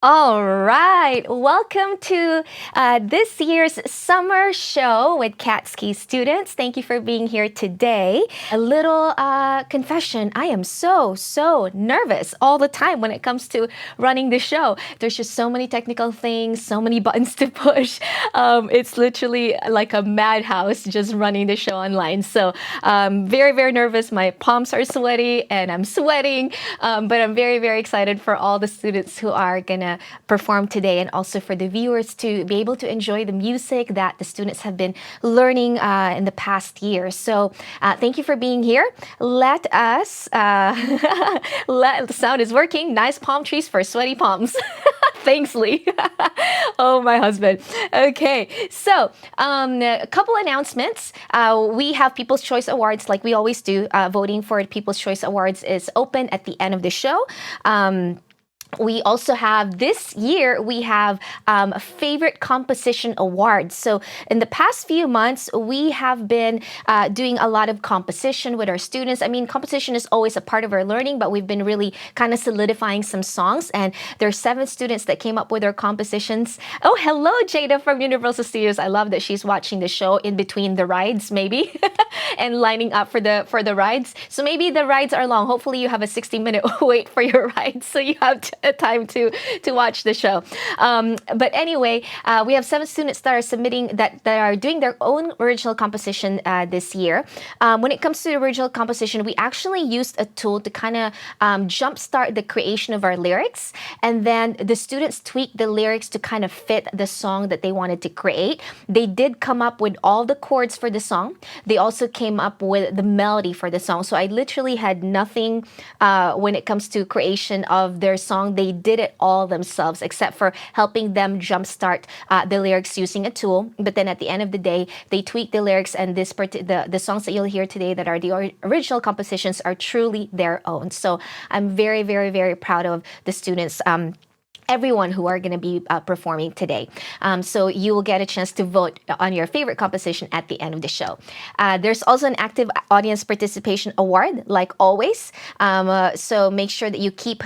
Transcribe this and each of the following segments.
All right, welcome to this year's summer show with Katski students. Thank you for being here today. A little confession, I am so nervous all the time when it comes to running the show. There's just so many technical things, so many buttons to push. It's literally like a madhouse just running the show online. So very nervous. My palms are sweaty and I'm sweating, but I'm very excited for all the students who are going to perform today, and also for the viewers to be able to enjoy the music that the students have been learning in the past year. So thank you for being here. Let us, the sound is working. Nice palm trees for sweaty palms. Thanks, Lee. Oh, my husband. Okay, so a couple announcements. We have People's Choice Awards like we always do. Voting for People's Choice Awards is open at the end of the show. We also have this year, we have a favorite composition awards. So in the past few months, we have been doing a lot of composition with our students. I mean, composition is always a part of our learning, but we've been really kind of solidifying some songs. And there are 7 students that came up with their compositions. Oh, hello, Jada from Universal Studios. I love that she's watching the show in between the rides, maybe, and lining up for the rides. So maybe the rides are long. Hopefully you have a 60-minute wait for your ride, so you have time to watch the show. But anyway, we have 7 students that are submitting, that are doing their own original composition this year. When it comes to the original composition, we actually used a tool to kind of jumpstart the creation of our lyrics, and then the students tweaked the lyrics to kind of fit the song that they wanted to create. They did come up with all the chords for the song. They also came up with the melody for the song. So I literally had nothing when it comes to creation of their song. They did it all themselves, except for helping them jumpstart the lyrics using a tool. But then at the end of the day, they tweaked the lyrics, and the songs that you'll hear today that are the original compositions are truly their own. So I'm very proud of the students. Everyone who are going to be performing today. So you will get a chance to vote on your favorite composition at the end of the show. There's also an active audience participation award, like always. So make sure that you keep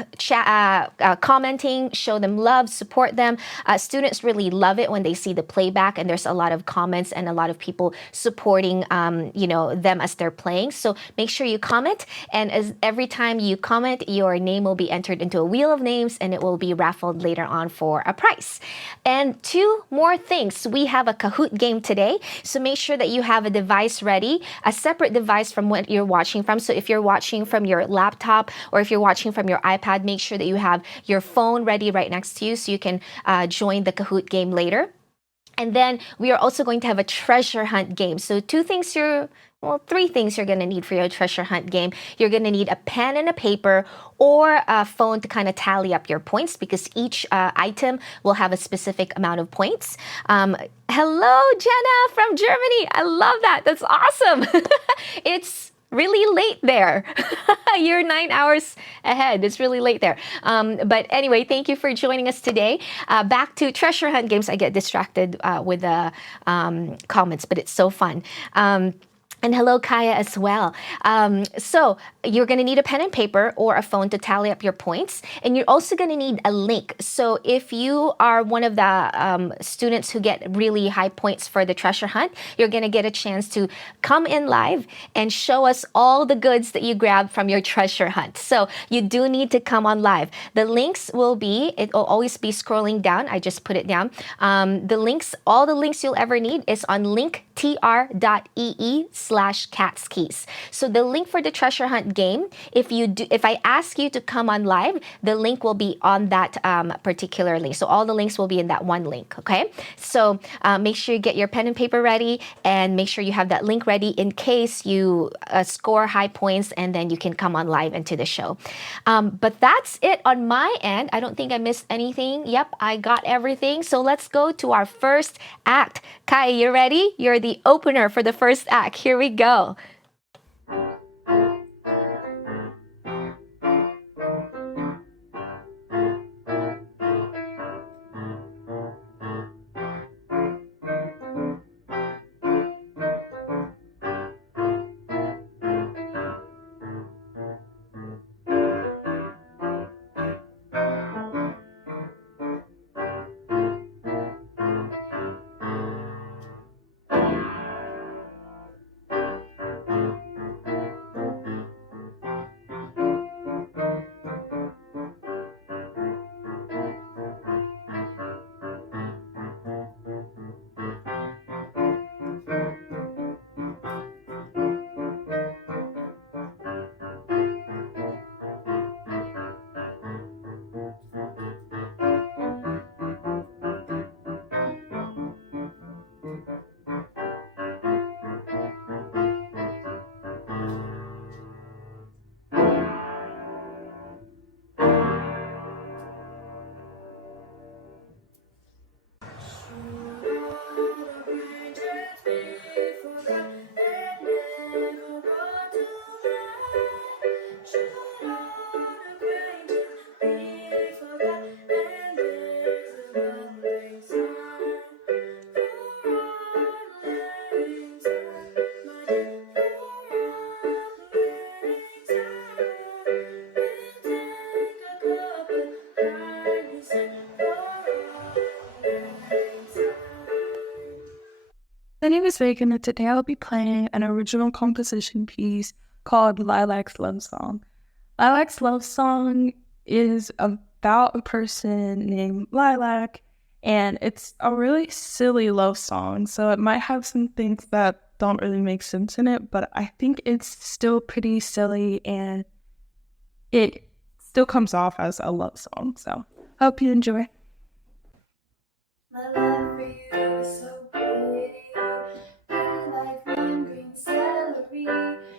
commenting, show them love, support them. Students really love it when they see the playback, and there's a lot of comments and a lot of people supporting them as they're playing. So make sure you comment, and every time you comment, your name will be entered into a wheel of names, and it will be raffled later on for a prize. And 2 more things. We have a Kahoot game today, so make sure that you have a device ready, a separate device from what you're watching from. So if you're watching from your laptop or if you're watching from your iPad, make sure that you have your phone ready right next to you so you can join the Kahoot game later. And then we are also going to have a treasure hunt game. So 3 things you're going to need for your treasure hunt game. You're going to need a pen and a paper, or a phone to kind of tally up your points, because each item will have a specific amount of points. Hello, Jenna from Germany. I love that. That's awesome. It's really late there. You're 9 hours ahead. It's really late there. But anyway, thank you for joining us today. Back to treasure hunt games. I get distracted with the comments, but it's so fun. And hello, Kaya, as well. So you're going to need a pen and paper or a phone to tally up your points. And you're also going to need a link. So if you are one of the students who get really high points for the treasure hunt, you're going to get a chance to come in live and show us all the goods that you grabbed from your treasure hunt. So you do need to come on live. The links will always be scrolling down. I just put it down. All the links you'll ever need is on linktr.ee/catskeys. So the link for the treasure hunt game, if I ask you to come on live, the link will be on that particular link. So all the links will be in that one link, okay? So make sure you get your pen and paper ready, and make sure you have that link ready in case you score high points, and then you can come on live into the show. But that's it on my end. I don't think I missed anything. Yep, I got everything. So let's go to our first act. Kai, you ready? You're the opener for the first act. Here we go. My name is Megan, and today I'll be playing an original composition piece called Lilac's Love Song. Lilac's Love Song is about a person named Lilac, and it's a really silly love song, so it might have some things that don't really make sense in it, but I think it's still pretty silly, and it still comes off as a love song, so hope you enjoy. My love for you is so pretty. I like lime green celery.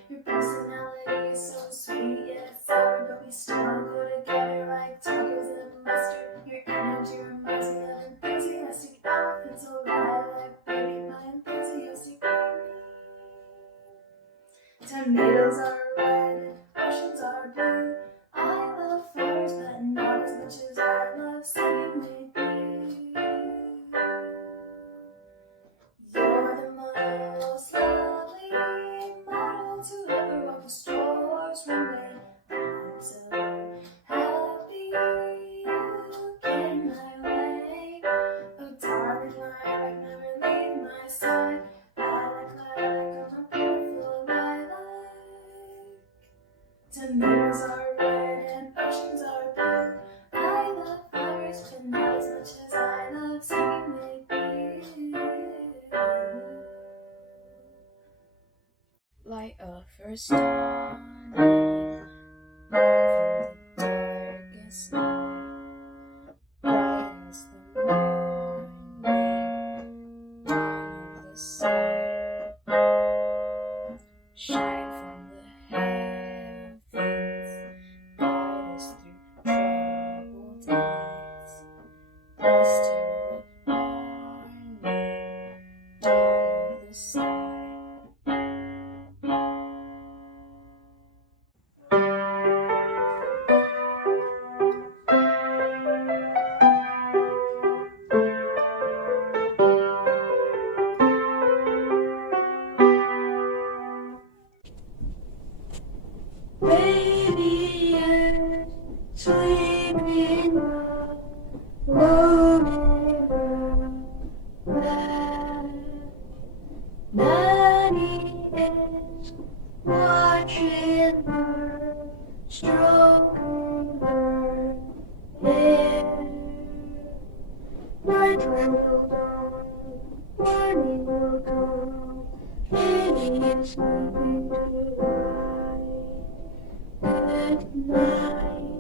Your personality is so sweet, yet sour, but we still go together like tacos and mustard. Your energy reminds me of enthusiastic elephants. So lilac, baby, my enthusiastic baby. Tomatoes are red, oceans are blue. I love flowers, but not as much as I love singing with you. You're the most lovely model to ever walk the stores runway. I'm so happy you came my way. Oh, darling, lilac, never leave my side. Lilac, lilac, I'm a beautiful lilac. Tomatoes are red and oceans are blue. I love flowers, but not as much as I love singing with you. Like a first dawn, born from the darkest night, bright as the morning, dawn of the sun, shine from the heavens, guide us through troubled nights, blessed till the morning, dawn of the sun. Baby, you're sleeping alone in her bed. Daddy is watching her, stroking her hair. Night will dawn, morning will come, baby is sleeping tonight. Good night,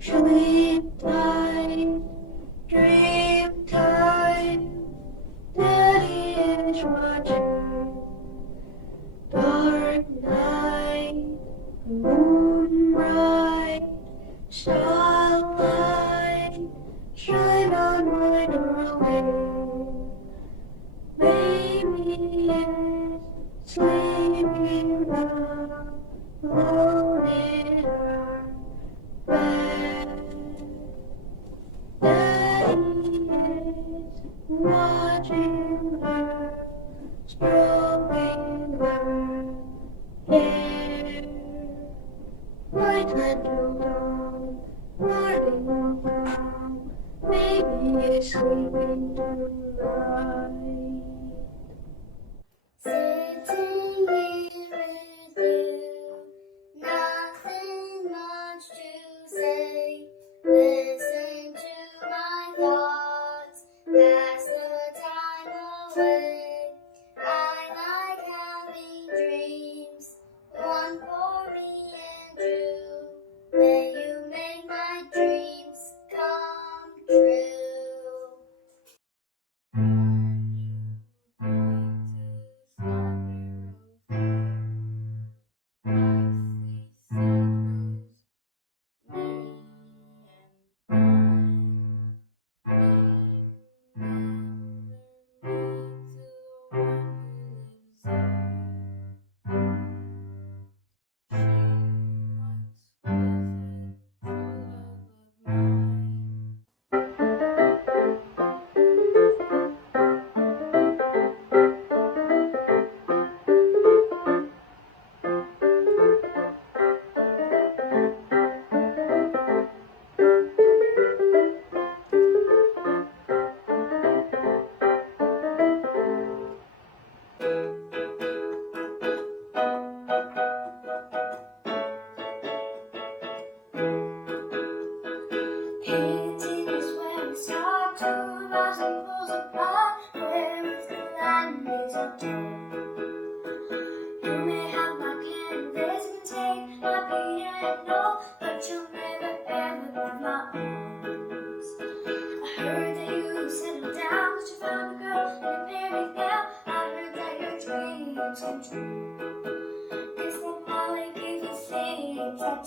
sleep tight, dream time, Daddy is watching. Dark night, moon bright, starlight, shine on my doorway. Baby is sleeping now, alone in her bed. Daddy is watching her, stroking her hair. Night until dawn, morning will come, baby is sleeping tonight. Sitting here with you, nothing much to say. Listen to my thoughts, pass the time away. I like having dreams, one for me and true. May you make my dreams come true.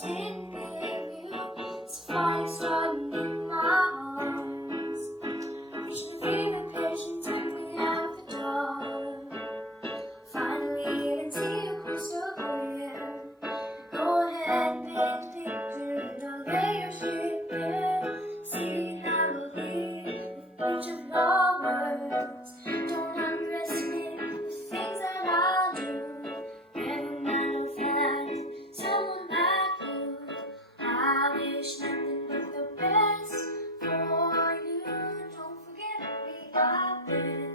didn't give you. It's fire starting in my arms. Wishing to be the patient, take me out the door. Finally, I can see you crystal clear. Go ahead and paint the picture. Now lay your shit there. See how we'll leave with each of your words. Don't underestimate the things that I do. Never mind if I find someone like you. I wish nothing but the best for you. Don't forget me out there.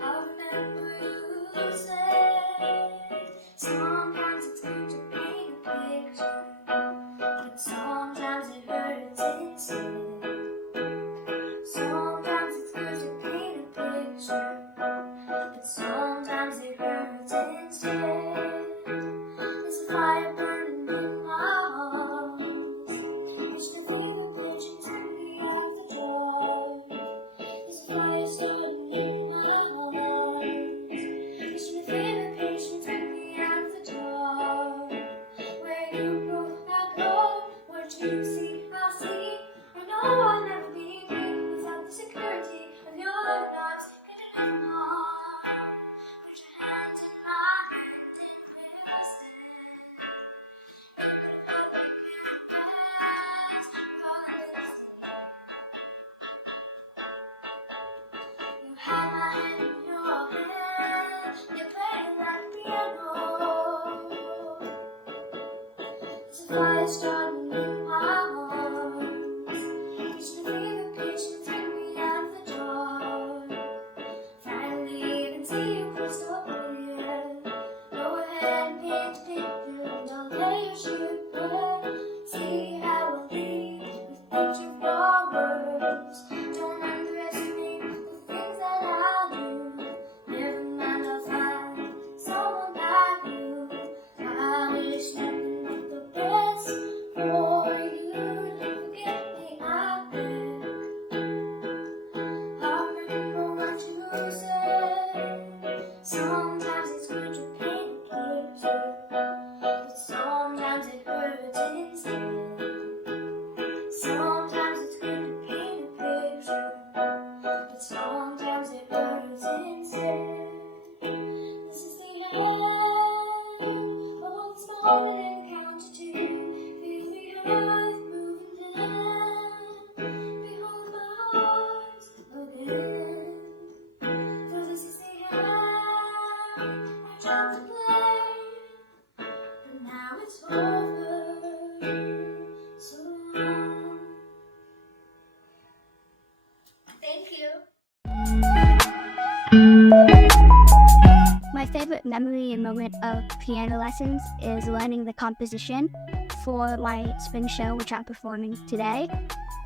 I remember you said sometimes it's good to paint a picture, but sometimes it hurts instead. Sometimes it's good to paint a picture, but sometimes it hurts instead. There's a fire burning in my arms. Wish to feel the picture, take me out the door. There's a fire starting in my arms. Wish to feel the picture, take me out the door. Where you go, I go. What you see, I see. I know I'll never be free without the security of your arms. Get it on. Put your hands in my hand and we'll stand. You could have me canvas for this day. You had my hand in your hand. You played it like piano. There's a fire starting in my arms. Wish to be the patient, take me out the door. Finally, I can see you crystal clear. Go ahead and paint the picture. Don't lay your shit bare. See how we'll leave with each of your words. Don't underestimate the things that I do. Never mind, I'll find someone like you. I wish nothing but the best for you. Don't forget me out there. I remember what you said. Sometimes it's good to paint a picture, but sometimes it hurts instead. Sometimes it's good to paint a picture, but sometimes it hurts instead. This is the end of this moment encounter two. Feel the earth moving land. Behold my eyes again. For this is the end. I tried to play, but now it's over. So long. Thank you. My favorite memory and moment of piano lessons is learning the composition for my spring show, which I'm performing today.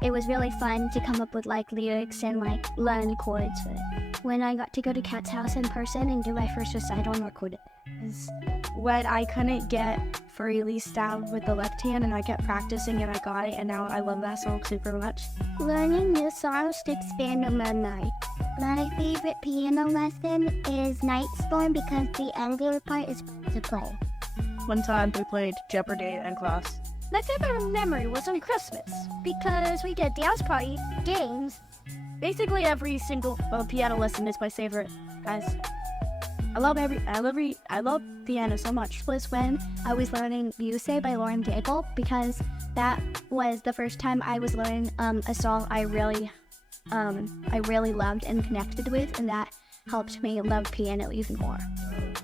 It was really fun to come up with like lyrics and like learn chords for it. When I got to go to Kat's house in person and do my first recital and record it. Is what I couldn't get freely stabbed with the left hand, and I kept practicing and I got it, and now I love that song super much. Learning new songs to expand on my night. My favorite piano lesson is Night Storm because the angular part is to play. One time we played Jeopardy in class. My favorite memory was on Christmas because we did dance party, games. Basically every single piano lesson is my favorite, guys. I love piano so much. Was when I was learning You Say by Lauren Daigle because that was the first time I was learning a song I really loved and connected with, and that helped me love piano even more.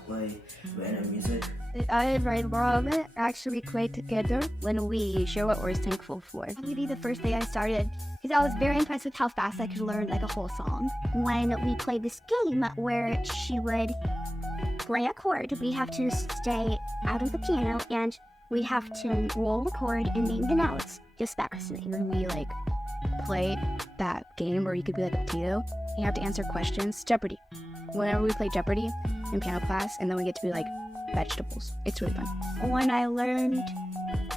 Play random music. I and Ryan Rob actually played together when we share what we're thankful for. Maybe the first day I started, because I was very impressed with how fast I could learn like a whole song. When we played this game where she would play a chord, we have to stay out of the piano and we have to roll the chord and name the notes. Just that listening. When we like play that game where you could be like a potato, you have to answer questions. Jeopardy. Whenever we play Jeopardy in piano class, and then we get to be like vegetables. It's really fun. When I learned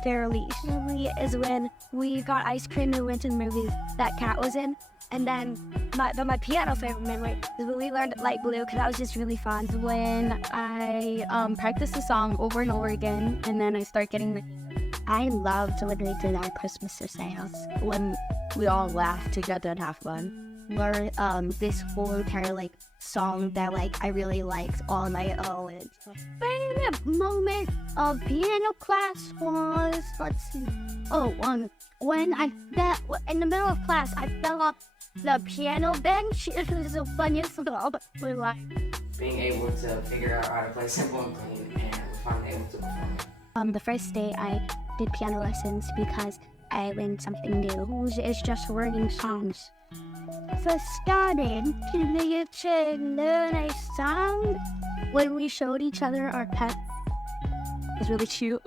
fairly easily is when we got ice cream and went to the movies that Kat was in, and then my piano favorite memory is when we learned Light Blue, because that was just really fun. When I practice the song over and over again, and then I start getting the. I loved when we did our Christmas recitals. When we all laugh together and have fun. Learn this whole entire like song that like I really liked on my own. Favorite moment of piano class was, let's see. When I fell in the middle of class, I fell off the piano bench. It was the funniest thing of my life. Being able to figure out how to play simple and clean and finally able to perform. The first day I did piano lessons because I learned something new. It's just learning songs. First started to learn a song when we showed each other our pets. It was really cute.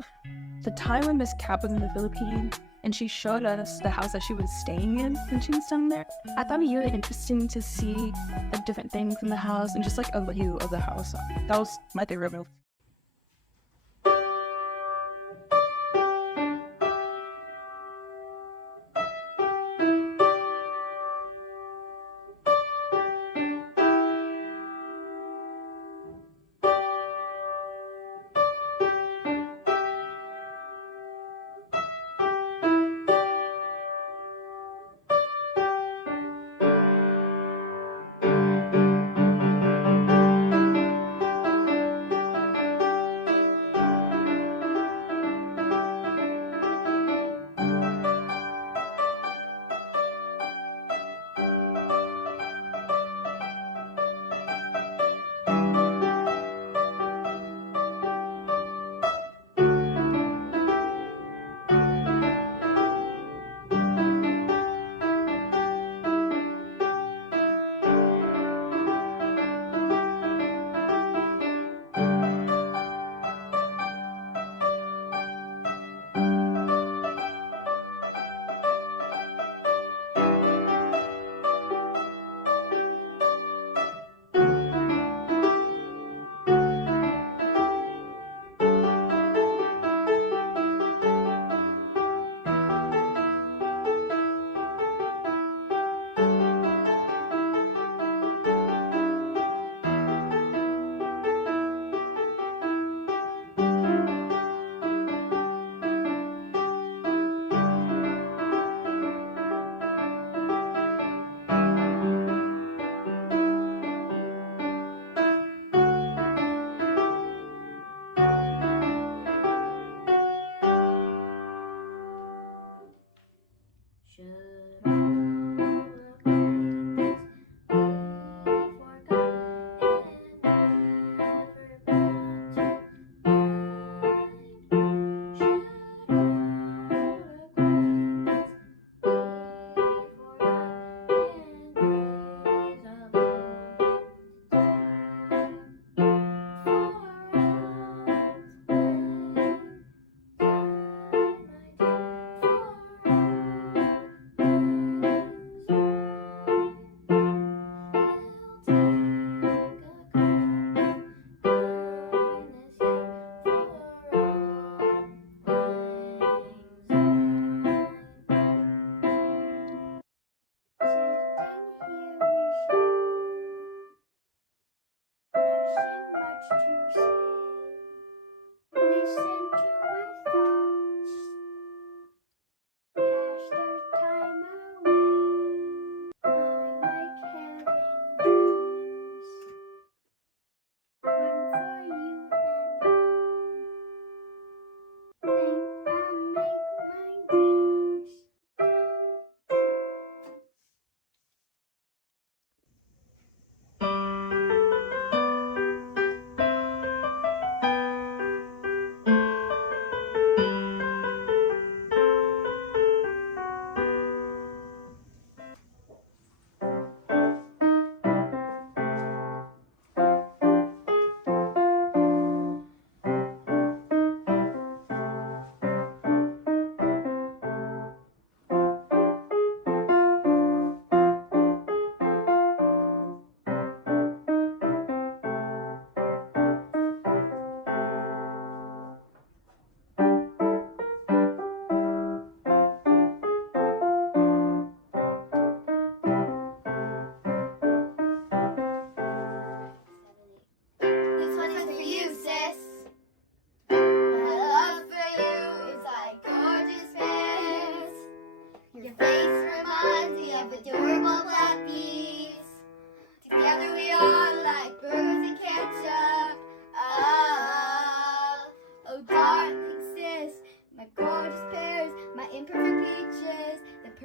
The time when Miss Cap was in the Philippines and she showed us the house that she was staying in when she was down there, I thought it was really interesting to see the different things in the house and just like a view of the house. That was my favorite move.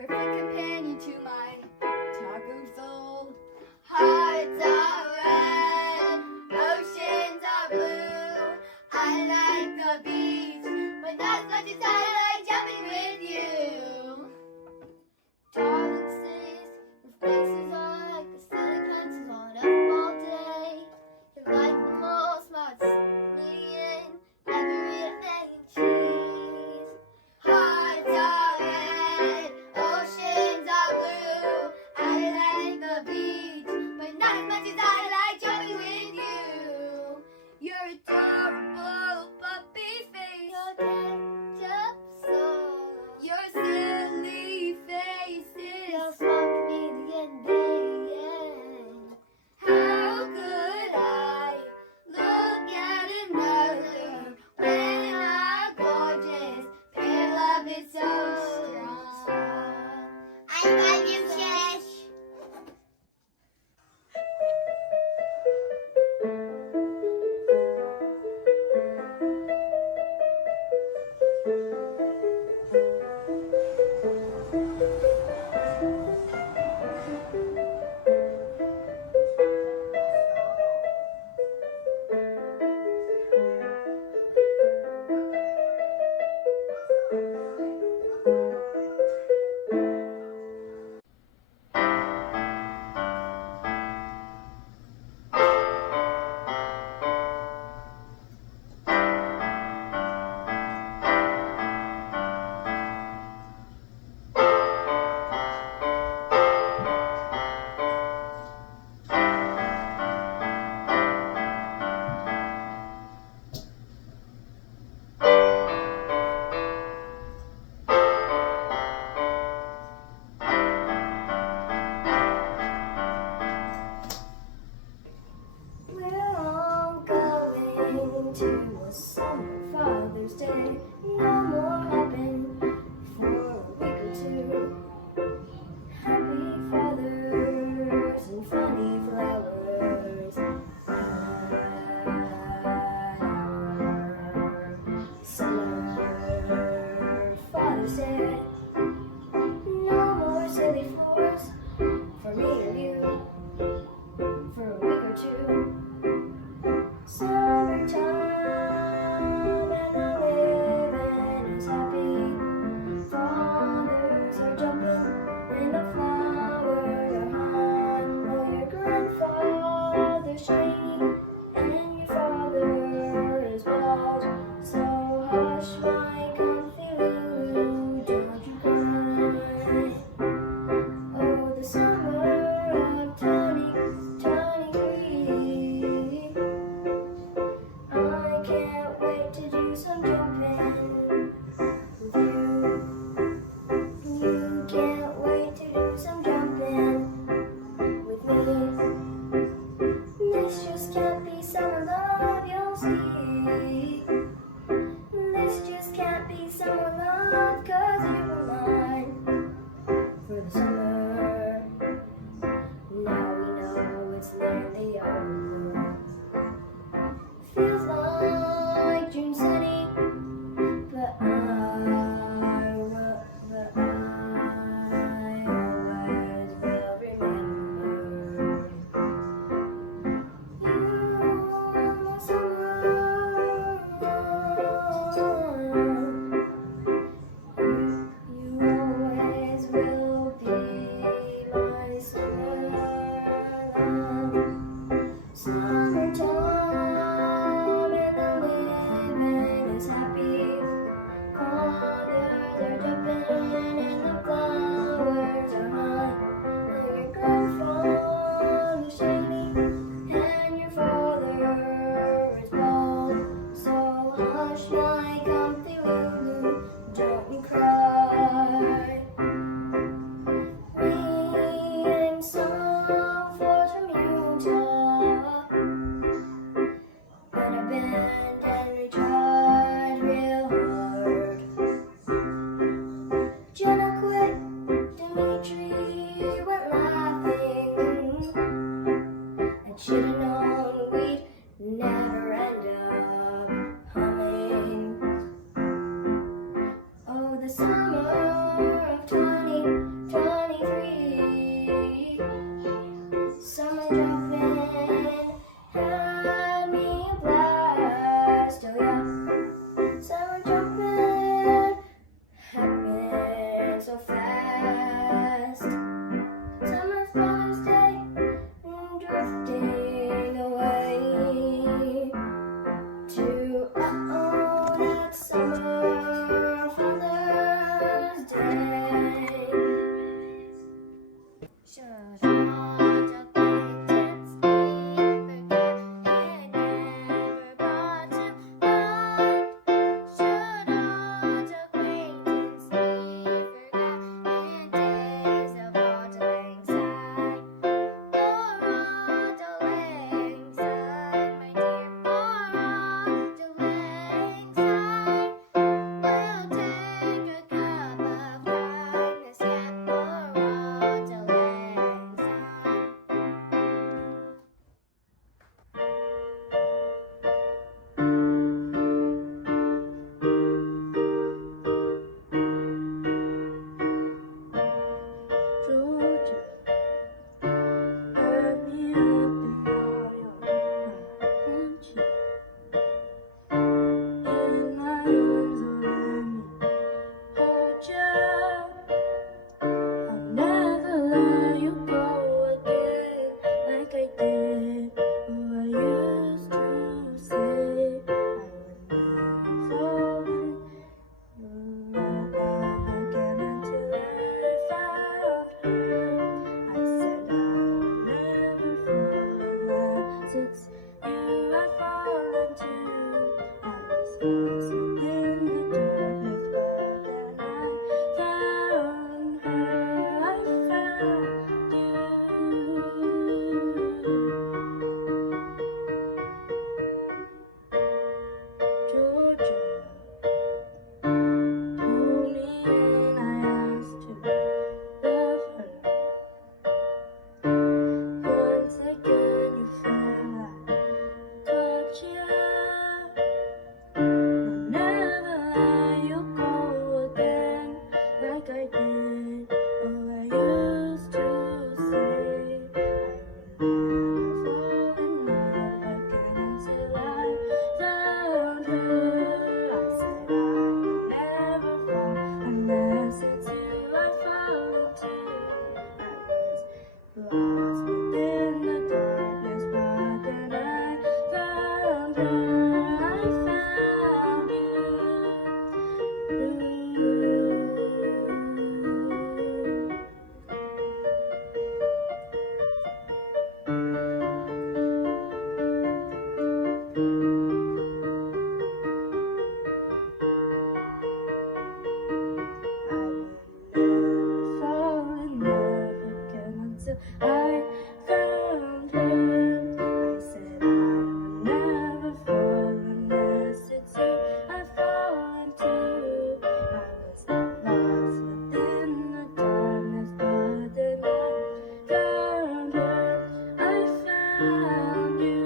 perfect companion to my taco soul. Hearts are red, oceans are blue. I like the beach, but not as much as I like jumping with you. Darling sis, your faces are like the silly pencils on a fall day. You're like the most smart silly in everything cheese. Hearts are red, oceans dropping had me a blast. Oh yeah, summer dropping happened so fast. Summer's Father's Day and drifting away to that summer Father's Day. Should all acquaintance be forgot and never brought to light? Should old acquaintance be forgot in days of auld lang syne? For auld lang syne, my dear, for auld lang syne, we'll take a cup of kindness yet for auld lang syne. Georgia, let me up in all your arms, in my arms, oh let me hold you. I'll never let you go again, like I did. Oh, I used to say I would never fall in love again until I found her. I said I'll never fall in love since you had fallen too. I was lost within the darkness, but then I found her. I found you. Georgia pulled me in, I asked to love her. Once again you felt like torture. I'll never let you go again, like I did. Oh, I used to say I would never fall in love again until I found her. I said I would never fall unless it's you I fall into. I was lost within the darkness, but then I found her. I found you. I would never fall in love again until I found her. I said I would never fall unless it's you I fall into. I was lost within the darkness, but then I found her. I found you.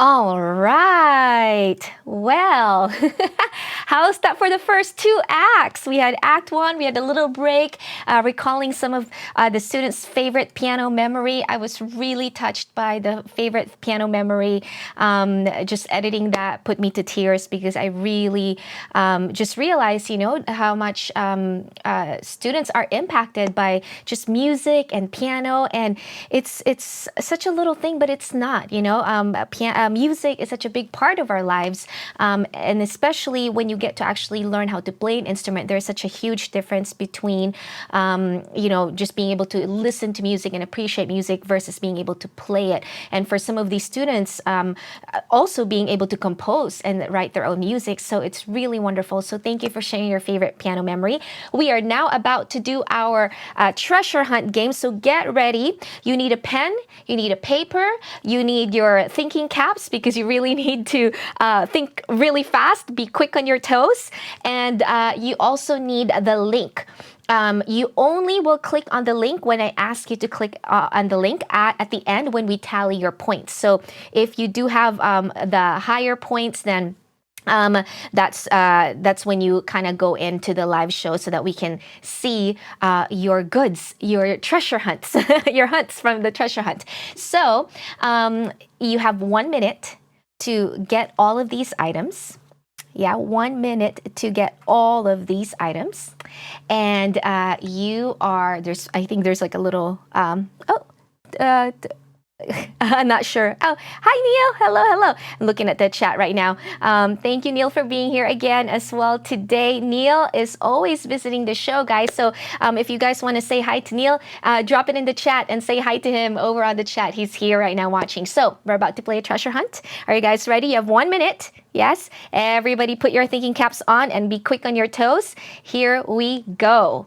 All right. Well, how's that for the first two acts? We had Act 1, we had a little break, recalling some of the students' favorite piano memory. I was really touched by the favorite piano memory. Just editing that put me to tears because I really just realized, how much students are impacted by just music and piano. And it's such a little thing, but it's not, music is such a big part of our lives, and especially when you get to actually learn how to play an instrument, there's such a huge difference between, just being able to listen to music and appreciate music versus being able to play it. And for some of these students, also being able to compose and write their own music. So it's really wonderful. So thank you for sharing your favorite piano memory. We are now about to do our treasure hunt game. So get ready. You need a pen, you need a paper, you need your thinking caps because you really need to think really fast, be quick on your toes, and you also need the link you only will click on the link when I ask you to click on the link at the end when we tally your points. So if you do have the higher points, then that's when you kind of go into the live show so that we can see your goods, your treasure hunts, your hunts from the treasure hunt. So you have 1 minute to get all of these items. Yeah, 1 minute to get all of these items. And I think there's like a little, I'm not sure. Oh, hi, Neil. Hello, hello. I'm looking at the chat right now. Thank you, Neil, for being here again as well today. Neil is always visiting the show, guys. So if you guys want to say hi to Neil, drop it in the chat and say hi to him over on the chat. He's here right now watching. So we're about to play a treasure hunt. Are you guys ready? You have 1 minute. Yes. Everybody put your thinking caps on and be quick on your toes. Here we go.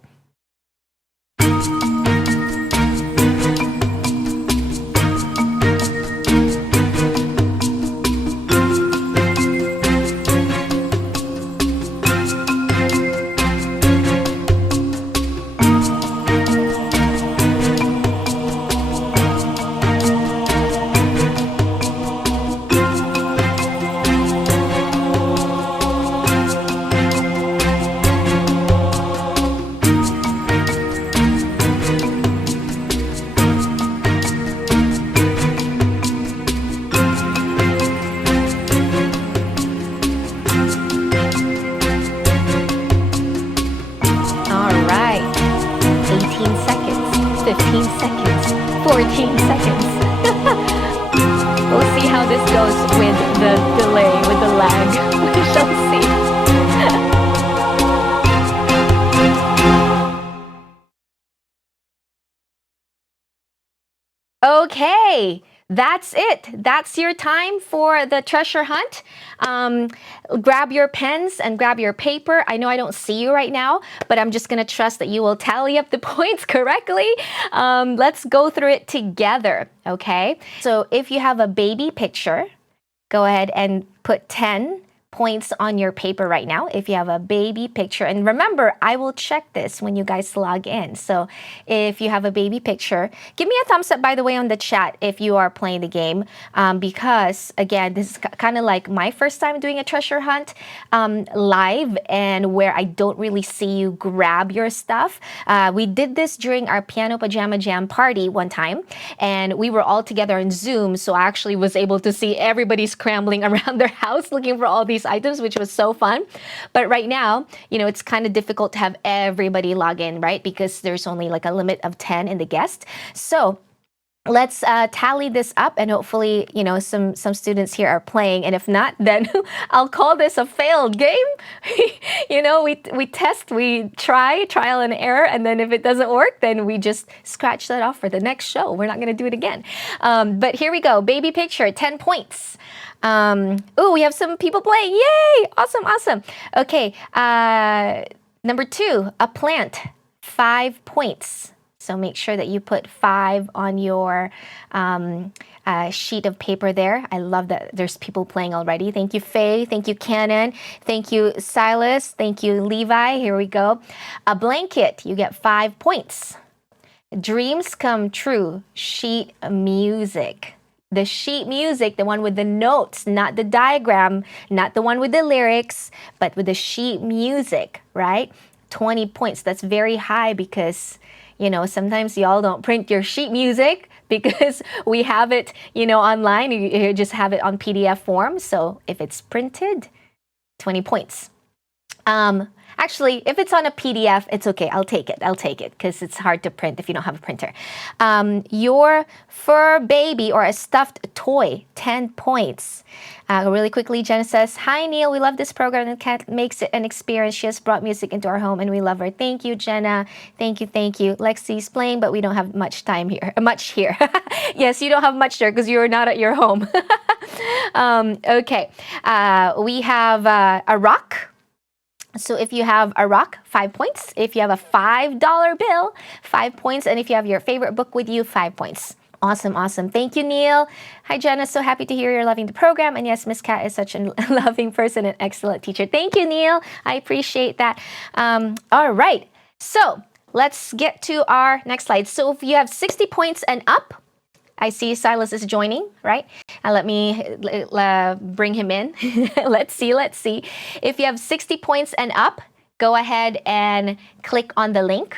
Okay, that's it. That's your time for the treasure hunt. Grab your pens and grab your paper. I know I don't see you right now, but I'm just going to trust that you will tally up the points correctly. Let's go through it together, okay? So if you have a baby picture, go ahead and put 10 points on your paper right now if you have a baby picture. And remember, I will check this when you guys log in. So if you have a baby picture, give me a thumbs up, by the way, on the chat if you are playing the game. Because, again, this is kind of like my first time doing a treasure hunt live and where I don't really see you grab your stuff. We did this during our Piano Pajama Jam party one time, and we were all together on Zoom, so I actually was able to see everybody scrambling around their house looking for all these items, which was so fun. But right now, you know, it's kind of difficult to have everybody log in, right? Because there's only like a limit of 10 in the guest. So let's tally this up, and hopefully, you know, some students here are playing. And if not, then I'll call this a failed game. You know, we test, we try, trial and error, and then if it doesn't work, then we just scratch that off for the next show. We're not going to do it again. But here we go. Baby picture, 10 points. Oh, we have some people playing. Yay! Awesome, awesome. Okay. Number 2, a plant, 5 points. So make sure that you put 5 on your sheet of paper there. I love that there's people playing already. Thank you, Faye. Thank you, Canon. Thank you, Silas. Thank you, Levi. Here we go. A blanket, you get 5 points. Dreams come true, sheet music. The sheet music, the one with the notes, not the diagram, not the one with the lyrics, but with the sheet music, right? 20 points. That's very high because, you know, sometimes y'all don't print your sheet music because we have it, you know, online. You just have it on PDF form. So if it's printed, 20 points. Actually, if it's on a PDF, it's okay. I'll take it. I'll take it because it's hard to print if you don't have a printer. Your fur baby or a stuffed toy, 10 points. Really quickly, Jenna says, hi, Neil. We love this program and Kat makes it an experience. She has brought music into our home and we love her. Thank you, Jenna. Thank you, thank you. Lexi's playing, but we don't have much time here. Much here. Yes, you don't have much there because you're not at your home. Okay. We have a rock. So if you have a rock, 5 points. If you have a $5 bill, 5 points. And if you have your favorite book with you, 5 points. Awesome, awesome. Thank you, Neil. Hi, Jenna. So happy to hear you're loving the program. And yes, Miss Kat is such a loving person and excellent teacher. Thank you, Neil. I appreciate that. All right. So let's get to our next slide. So if you have 60 points and up, I see Silas is joining, right? Let me bring him in. Let's see. If you have 60 points and up, go ahead and click on the link.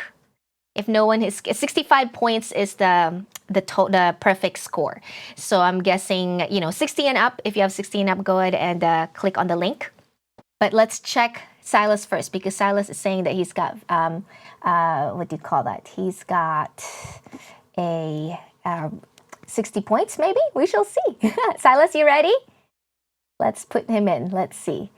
If no one is, 65 points is the perfect score. So I'm guessing, 60 and up. If you have 60 and up, go ahead and click on the link. But let's check Silas first, because Silas is saying that he's got, what do you call that? He's got a 60 points, maybe? We shall see. Silas, you ready? Let's put him in. Let's see.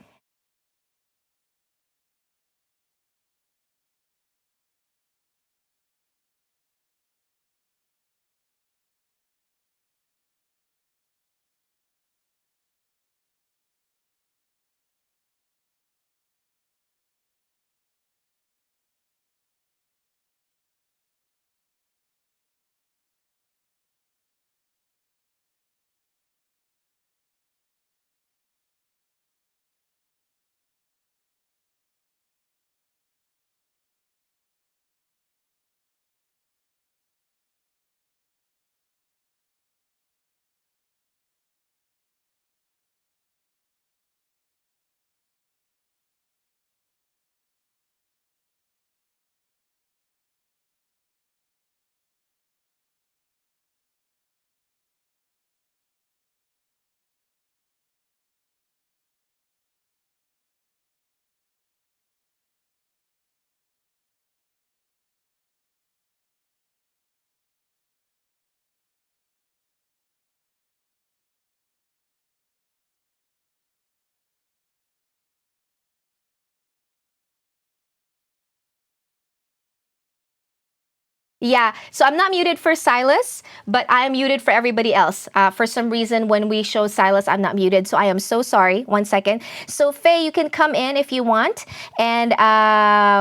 Yeah, so I'm not muted for Silas, but I'm muted for everybody else. For some reason, when we show Silas, I'm not muted, so I am so sorry. 1 second. So Faye, you can come in if you want, and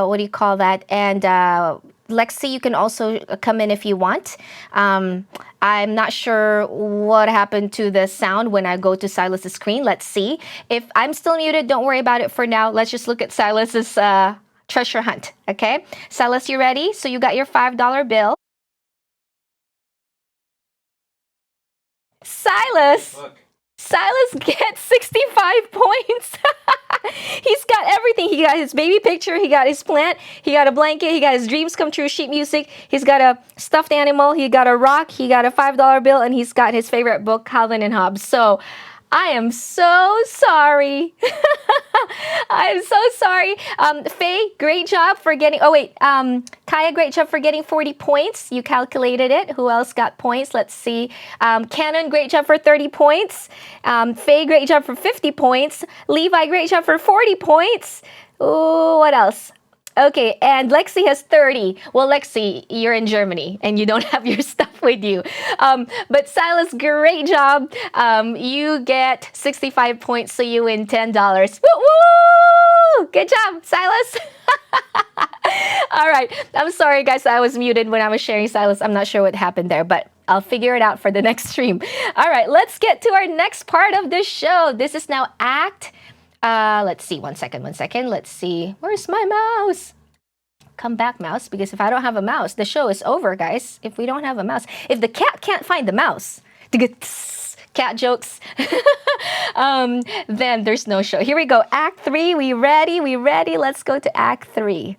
what do you call that? And Lexi, you can also come in if you want. I'm not sure what happened to the sound when I go to Silas's screen. Let's see. If I'm still muted, don't worry about it for now. Let's just look at Silas's treasure hunt, okay? Silas, you ready? So you got your $5 bill. Silas gets 65 points. He's got everything. He got his baby picture, he got his plant, he got a blanket, he got his dreams come true sheet music, he's got a stuffed animal, he got a rock, he got a $5 bill, and he's got his favorite book, Calvin and Hobbes. So I am so sorry. I'm so sorry. Faye, great job for getting, Kaya, great job for getting 40 points. You calculated it. Who else got points? Let's see. Canon, great job for 30 points. Faye, great job for 50 points. Levi, great job for 40 points. Ooh, what else? Okay, and Lexi has 30. Well, Lexi, you're in Germany and you don't have your stuff with you. But Silas, great job. You get 65 points, so you win $10. Woo! Good job, Silas. All right, I'm sorry, guys. I was muted when I was sharing Silas. I'm not sure what happened there, but I'll figure it out for the next stream. All right, let's get to our next part of the show. This is now act. Let's see, one second. Let's see. Where's my mouse? Come back, mouse, because if I don't have a mouse, the show is over, guys. If we don't have a mouse. If the cat can't find the mouse, to get cat jokes, then there's no show. Here we go. Act 3. We ready? Let's go to Act 3.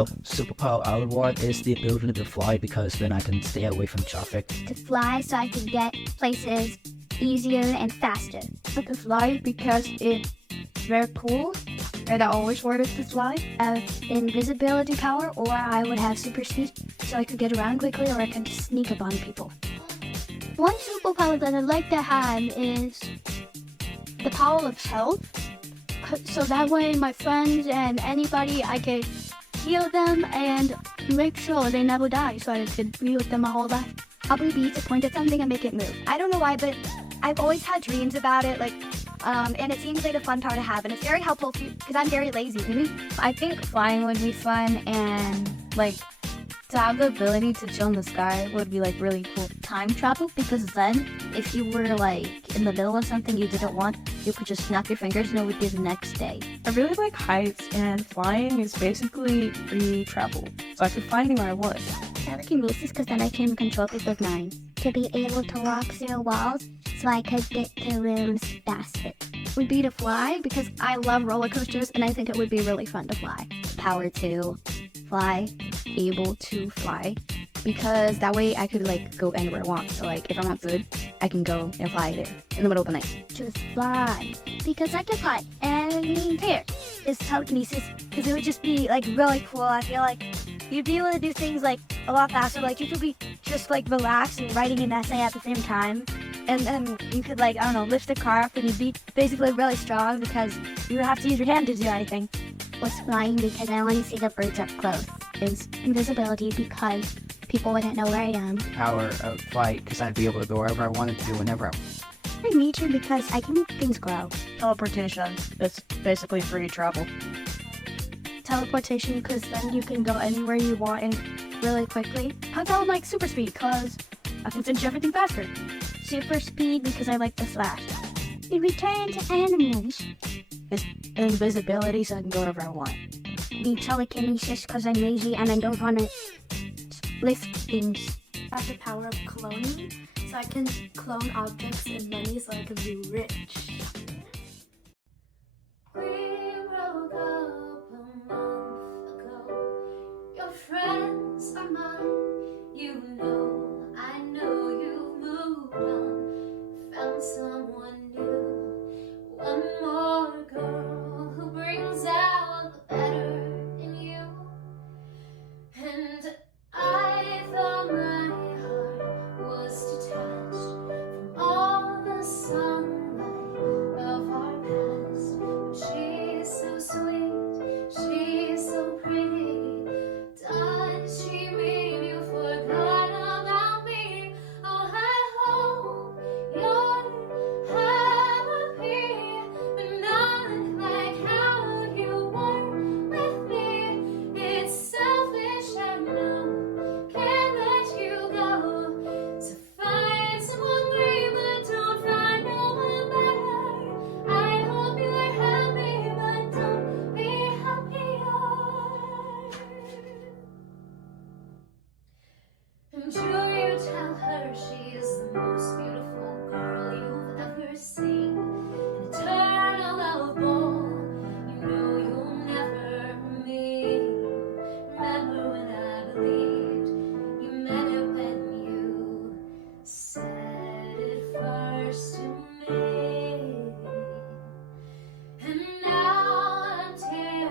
Oh, superpower I would want is the ability to fly, because then I can stay away from traffic. To fly so I can get places easier and faster. I can fly because it's very cool, and I always wanted to fly. Invisibility power, or I would have super speed so I could get around quickly, or I can sneak up on people. One superpower that I'd like to have is the power of health. So that way my friends and anybody, I could heal them and make sure they never die, so I could be with them my whole life. Probably be to point at something and make it move. I don't know why, but I've always had dreams about it, and it seems like a fun power to have, and it's very helpful because I'm very lazy. I think flying would be fun, and To have the ability to chill in the sky would be like really cool. Time travel, because then if you were like in the middle of something you didn't want, you could just snap your fingers and it would be the next day. I really like heights, and flying is basically free travel, so I could fly anywhere I want. I like Ulysses because then I can control people's minds. To be able to walk through walls so I could get to rooms faster. Would be to fly because I love roller coasters and I think it would be really fun to fly. Power to fly. Able to fly because that way I could like go anywhere I want. So like if I want food, I can go and fly there in the middle of the night. Just fly. Because I can fly anywhere. It's telekinesis because it would just be like really cool. I feel like you'd be able to do things like a lot faster. Like you could be just like relaxed and writing an essay at the same time. And then you could like, I don't know, lift a car up and you'd be basically really strong because you would have to use your hand to do anything. Was flying because I want to see the birds up close. Is invisibility because people wouldn't know where I am. Power of flight because I'd be able to go wherever I wanted to whenever I want. And nature because I can make things grow. Teleportation. It's basically free travel. Teleportation because then you can go anywhere you want and really quickly. How about like super speed because I can finish everything faster. Super speed because I like the slash. We return to animals. It's invisibility so I can go wherever I want. The telekinesis because I'm lazy and I don't want to lift things. I have the power of cloning, so I can clone objects and money so I can be rich. We broke up a month ago. Your friends are mine. You know, I know you've moved on. Found someone new. One more girl who brings out the better in you. And I thought my heart was detached from all the sunlight of our past. But she's so sweet, she's so pretty. Does she mean you forgot about me? Oh, I hope you're happy, but not like how you were with me. It's selfish, I know, can't let you go. So find someone great, but don't find no one better. I hope you're happy, but don't be happier. And do you tell her she's the most beautiful girl you've ever seen? An eternal love ball, you know you'll never meet. Remember when I believed you meant it when you said it first to me. And now I'm tearing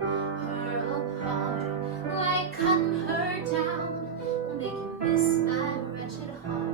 her apart, like cutting her down. Will make you miss my wretched heart.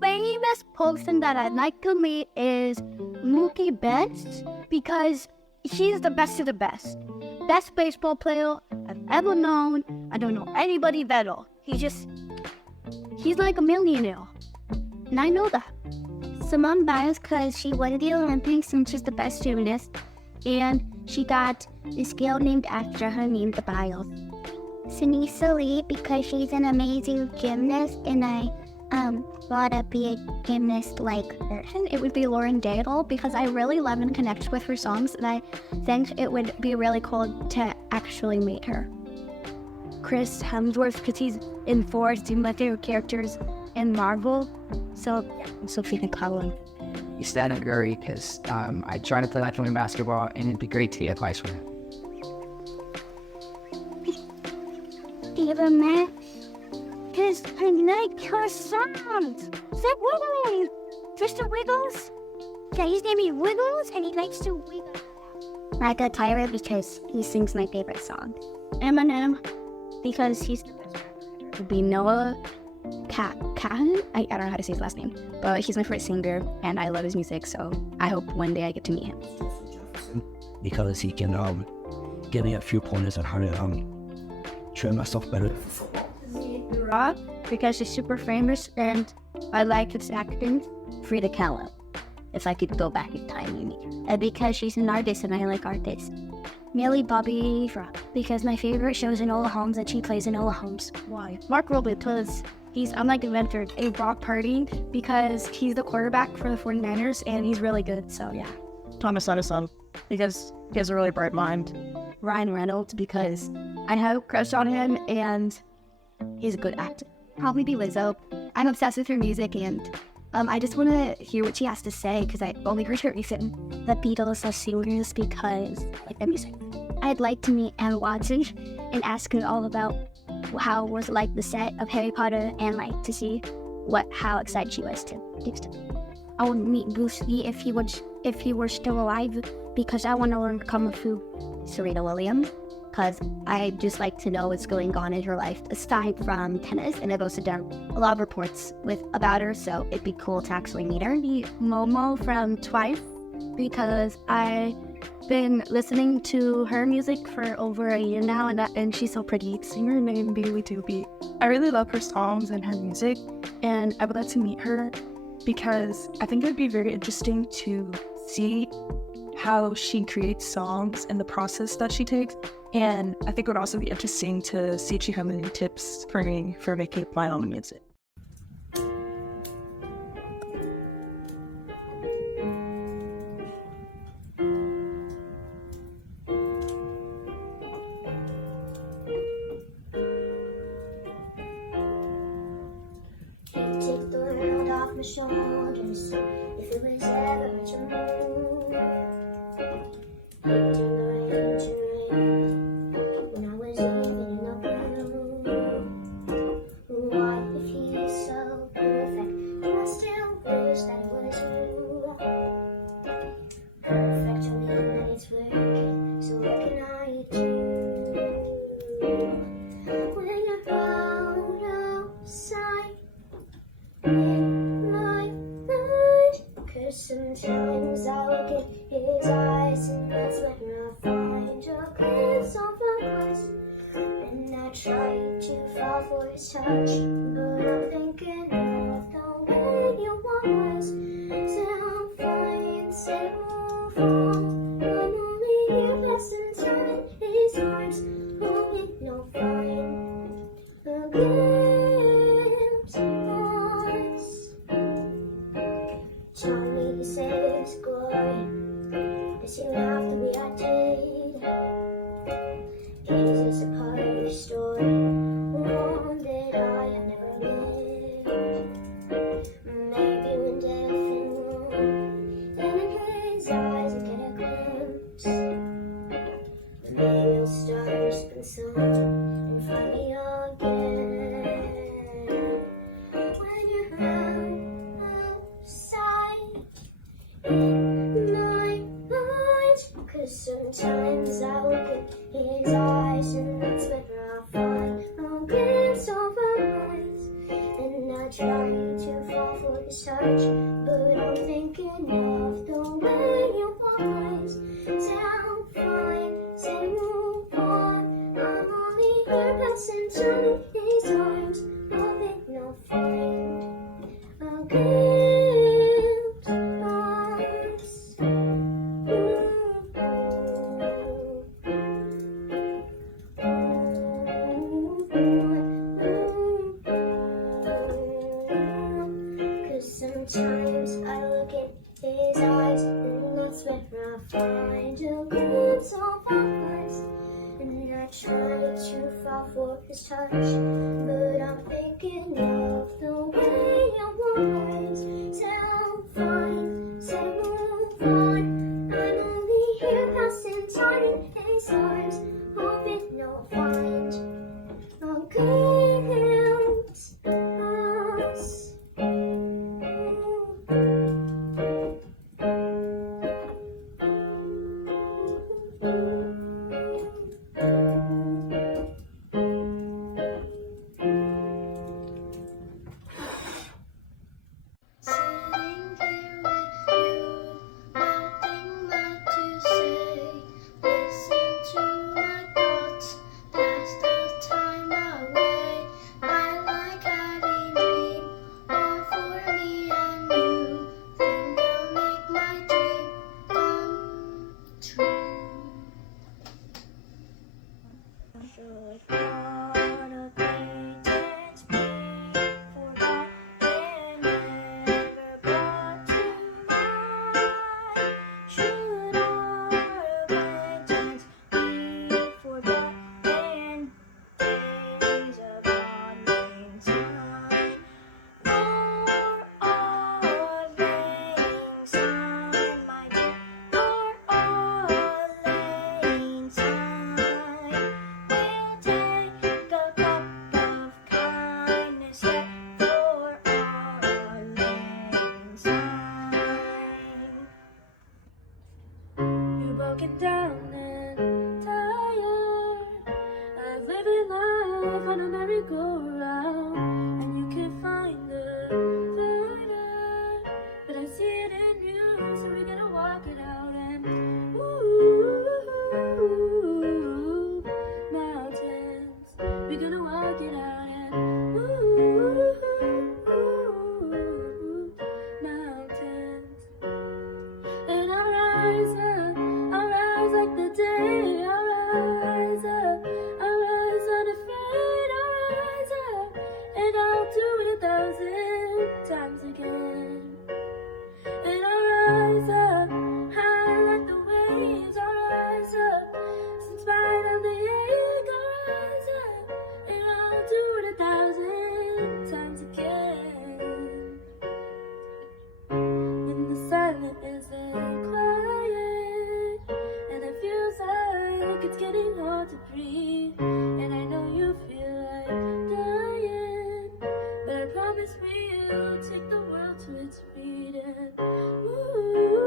Famous person that I'd like to meet is Mookie Betts because she's the best of the best. best baseball player I've ever known. I don't know anybody better. He's like a millionaire. And I know that. Simone biased because she won the Olympics and she's the best gymnast. And she got a scale named after her named the bios. Sony A7Sii because she's an amazing gymnast and I want to be a gymnast like her. And it would be Lauren Daigle because I really love and connect with her songs and I think it would be really cool to actually meet her. Chris Hemsworth because he's in Thor, he's my favorite characters in Marvel. So yeah, I'm Sophia Collins. Stephen Curry, because I try to play like in basketball, and it'd be great to get advice from him. Steven Matt, because I like her songs. Say Wiggles. Mr. Wiggles. Yeah, his name is Wiggles, and he likes to wiggle. I got Tyra because he sings my favorite song. Eminem because he's the best rapper. It would be Noah Kahan? I don't know how to say his last name, but he's my favorite singer, and I love his music, so I hope one day I get to meet him. Because he can give me a few pointers on how to train myself better. Rock because she's super famous, and I like his acting. Frida Kahlo, if I could go back in time, you mean. And because she's an artist and I like artists. Millie Bobby Brown Because my favorite show is Enola Holmes and she plays Enola Holmes. Why? Mark Robin because he's unlike inventor a rock party because he's the quarterback for the 49ers and he's really good, so yeah. Thomas Edison, because he has a really bright mind. Ryan Reynolds because I have a crush on him and he's a good actor. Probably be Lizzo. I'm obsessed with her music and I just want to hear what she has to say because I only heard her recently. The Beatles are singers because I like their music. I'd like to meet Emma Watson and ask her all about how was it like the set of Harry Potter and like to see how excited she was to do stuff. I would meet Bruce Lee if he were still alive because I want to learn Kung Fu. Serena Williams because I just like to know what's going on in her life aside from tennis, and I've also done a lot of reports about her, so it'd be cool to actually meet her. Momo from Twice because I've been listening to her music for over a year now, and she's so pretty. Singer named Bailey Doobie. I really love her songs and her music, and I would like to meet her because I think it would be very interesting to see how she creates songs and the process that she takes. And I think it would also be interesting to see if she has any tips for me for making my own music. Take the world off my shoulders. If it was ever to move, painting the rain to rain when I was living in the room. What if he's so perfect and I still wish that it was you? Perfect to me that it's working, so what can I do? When you're out outside in my mind, 'cause sometimes I look at his eyes and that's when I find a glimpse of my eyes, and I try to fall for his touch, but I'm thinking of the way you was. So I'm fine, say move on. I'm only here passing time. His arms hold me, no fine. A glimpse of us. Tell me he says glory. Is he laughed the way I did? Is this a part of the story? One that I have never lived. Maybe when death and warm, then in his eyes I get a glimpse. Maybe we'll start spin some and find me again. When you're outside in my mind, 'cause sometimes I look at his eyes and that's where I find a glimpse of our eyes, and I try to fall for his touch, but I'm thinking of the way you was. Sound fine, say move his touch. But I'm thinking of the way your words sound fine, so move on. I'm only here passing time in his arms, hoping you'll find a good us. Sitting there with you, nothing left to say. Listen to my thoughts, pass the time away. I like having dream, all for me and you. Think I'll make my dream come true. Should our acquaintance be forgot and never brought to mind? Should our acquaintance be forgot and days of bonding sign? You're all laying sign, my dear. You're all laying sign. We'll take a cup of kindness yet for our laying sign. You're broken down and tired of living life on a merry-go-round, and you can't find the fighter, but I see it in you, so we're gonna walk it out and ooh, mountains, we're gonna walk it out and ooh, mountains. And I'll rise like the day. I'll rise unafraid. I'll rise up, and I'll do it 1,000 times again. And I'll rise up, high like the waves. I'll rise up, in spite of the ache. I'll rise up, and I'll do it 1,000 times again. When the silence isn't quiet, and it feels like it's getting hard to breathe, and I know you feel like dying, but I promise we'll take the world to its feet and ooh,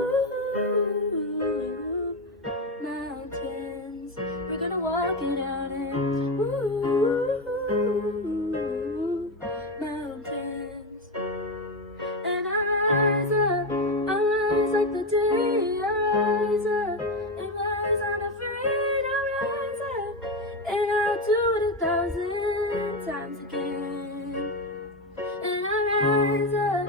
mountains, we're gonna walk it out and ooh, mountains. And I rise like the day. I rise up and rise unafraid. I rise up, and I'll do it 1,000 times again. And I rise up,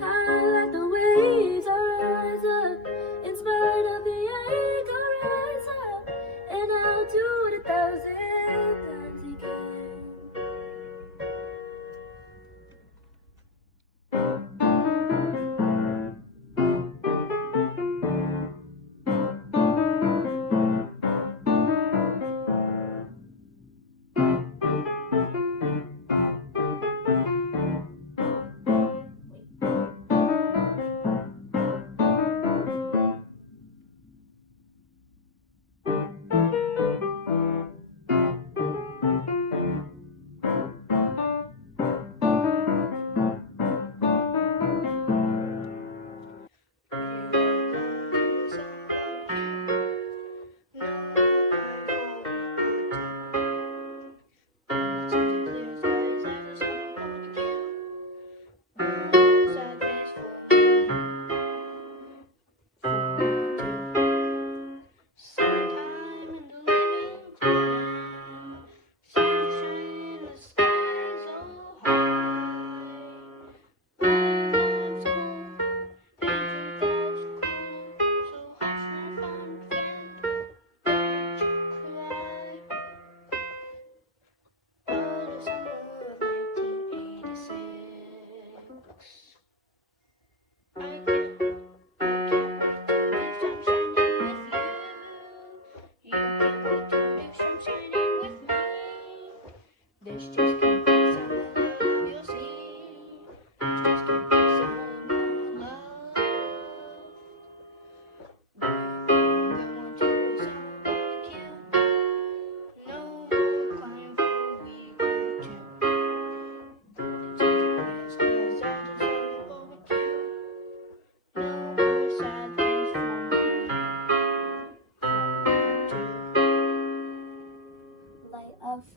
high like the waves. I rise up, in spite of the ache. I rise up, and I'll do it 1,000 times again.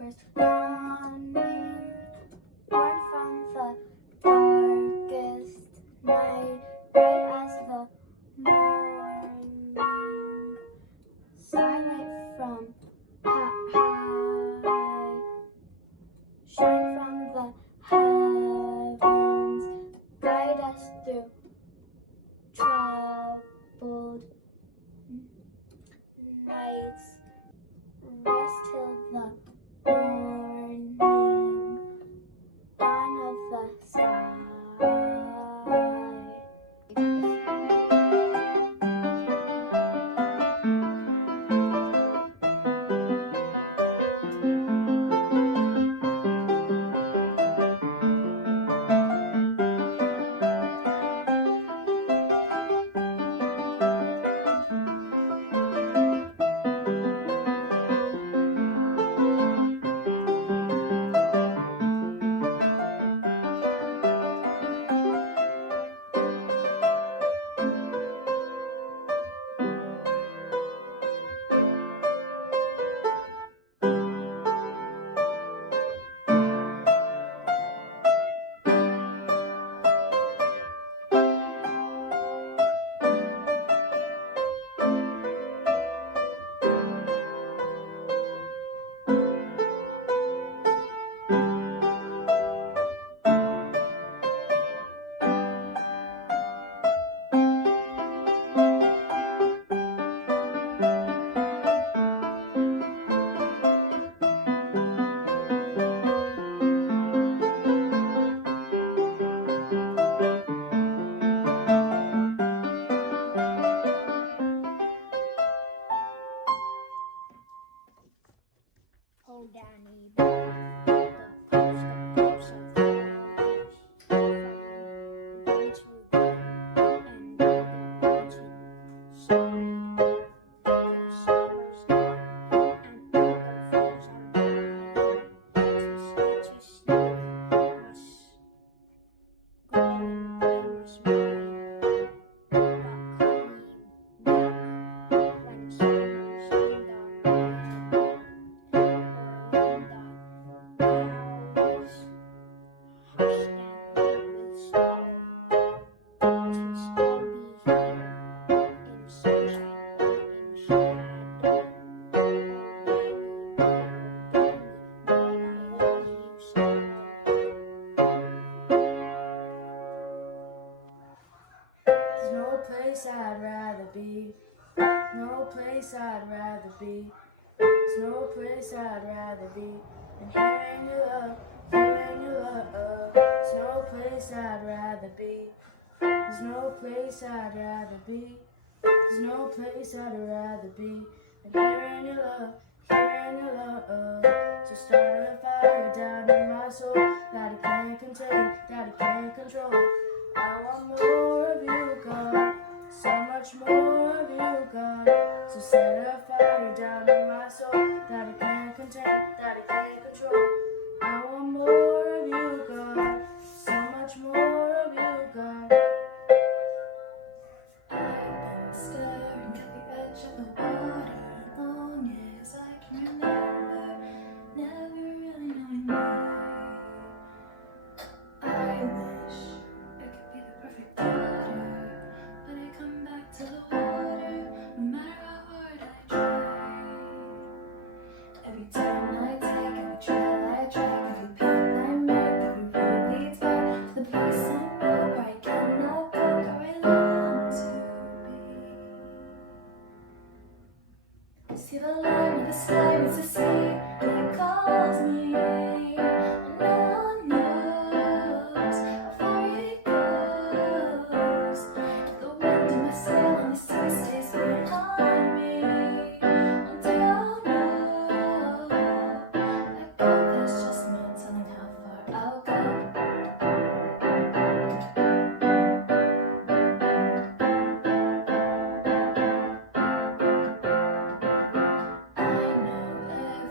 stars dawning, born from the darkest night, bright as the morning, starlight from high, shine from the heavens, guide us through troubled nights, rest till the morning, dawn of the sky. Oh, Danny, the post of groups of flowers from one to one, and the mountain side, the summer's gone, and all the flowers are dying. To snow, must go and I must mine, but call me back when summer's in the no place I'd rather be. No place I'd rather be. There's no place I'd rather be than hearing your love, hearing your love. There's no place I'd rather be. There's no place I'd rather be. There's no place I'd rather be than hearing your love, hearing your love. So start a fire down in my soul that I can't contain, that I can't control. I want more of you, God, so much more of you, God. So set a fire down in my soul that I can't contain, that I can't control. I want more of you, God, so much more of you, God. I've been staring at the edge of the water long as I can remember, never really knowing why. I wish I could be the perfect daughter, but I come back to the water no matter how hard I try. Every turn I take, every trail I track, every path I make, every road leads back to the place I know where I cannot go, where I long to be. See the line of the sky meets the sea, and it calls me, and no one knows how far it goes. The wind in my sail and the sea stays behind me, until I know I go, there's just no telling how far I'll go. I know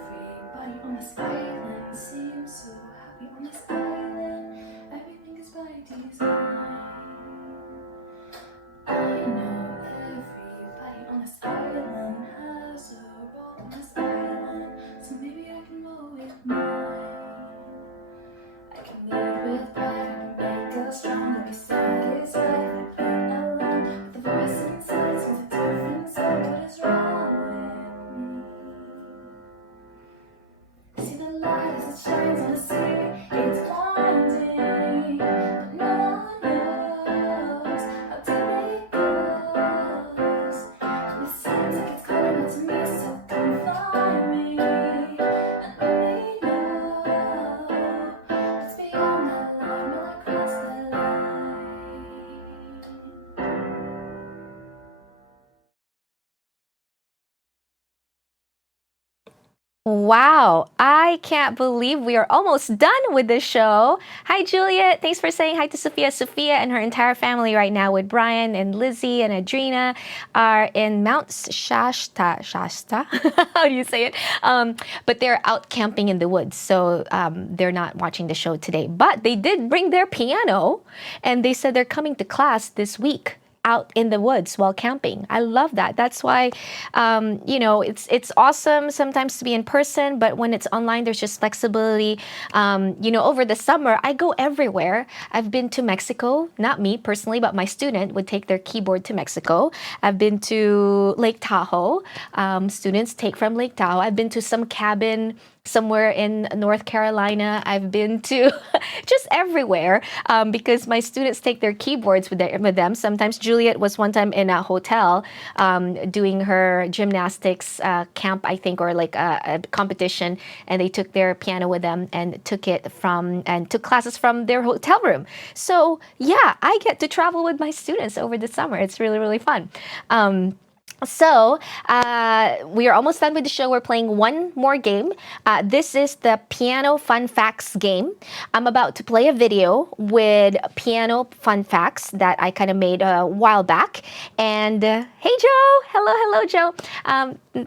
Wow, I can't believe we are almost done with the show. Hi, Juliet. Thanks for saying hi to Sophia. Sophia and her entire family right now with Brian and Lizzie and Adrina are in Mount Shasta. Shasta? How do you say it? But they're out camping in the woods, so they're not watching the show today. But they did bring their piano, and they said they're coming to class this week out in the woods while camping. I love that. That's why, you know, it's awesome sometimes to be in person, but when it's online, there's just flexibility. You know, over the summer, I go everywhere. I've been to Mexico, not me personally, but my student would take their keyboard to Mexico. I've been to Lake Tahoe. Students take from Lake Tahoe. I've been to some cabin somewhere in North Carolina. I've been to just everywhere because my students take their keyboards with them. Sometimes Juliet was one time in a hotel doing her gymnastics camp, I think, or like a competition, and they took their piano with them and took classes from their hotel room. So yeah, I get to travel with my students over the summer. It's really, really fun. So we are almost done with the show. We're playing one more game. This is the Piano Fun Facts game. I'm about to play a video with piano fun facts that I kind of made a while back. And hey, Joe. Hello, Joe.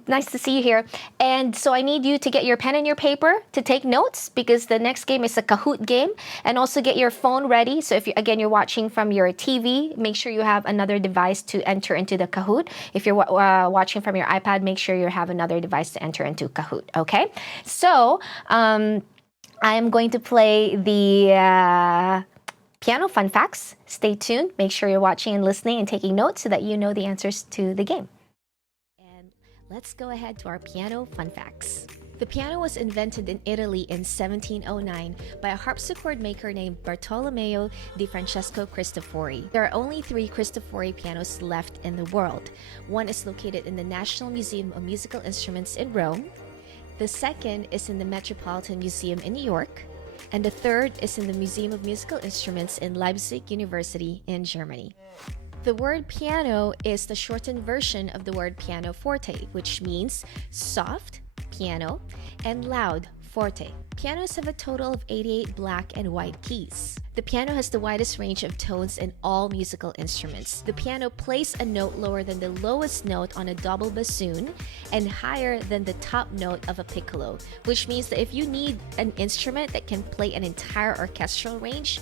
Nice to see you here. And so I need you to get your pen and your paper to take notes because the next game is a Kahoot game. And also get your phone ready. So if you're watching from your TV, make sure you have another device to enter into the Kahoot. If you're watching from your iPad, make sure you have another device to enter into Kahoot, okay? So I'm going to play the piano fun facts. Stay tuned. Make sure you're watching and listening and taking notes so that you know the answers to the game. And let's go ahead to our piano fun facts. The piano was invented in Italy in 1709 by a harpsichord maker named Bartolomeo di Francesco Cristofori. There are only 3 Cristofori pianos left in the world. One is located in the National Museum of Musical Instruments in Rome. The second is in the Metropolitan Museum in New York. And the third is in the Museum of Musical Instruments in Leipzig University in Germany. The word piano is the shortened version of the word pianoforte, which means soft, piano, and loud, forte. Pianos have a total of 88 black and white keys. The piano has the widest range of tones in all musical instruments. The piano plays a note lower than the lowest note on a double bassoon and higher than the top note of a piccolo, which means that if you need an instrument that can play an entire orchestral range,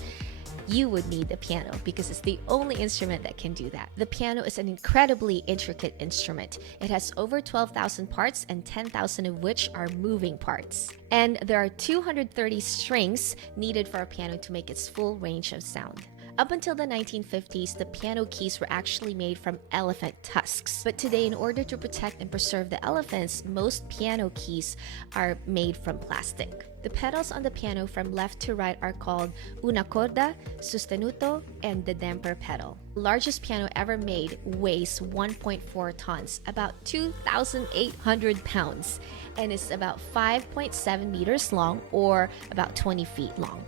you would need a piano because it's the only instrument that can do that. The piano is an incredibly intricate instrument. It has over 12,000 parts and 10,000 of which are moving parts. And there are 230 strings needed for a piano to make its full range of sound. Up until the 1950s, the piano keys were actually made from elephant tusks. But today, in order to protect and preserve the elephants, most piano keys are made from plastic. The pedals on the piano from left to right are called una corda, sostenuto, and the damper pedal. The largest piano ever made weighs 1.4 tons, about 2,800 pounds, and is about 5.7 meters long or about 20 feet long.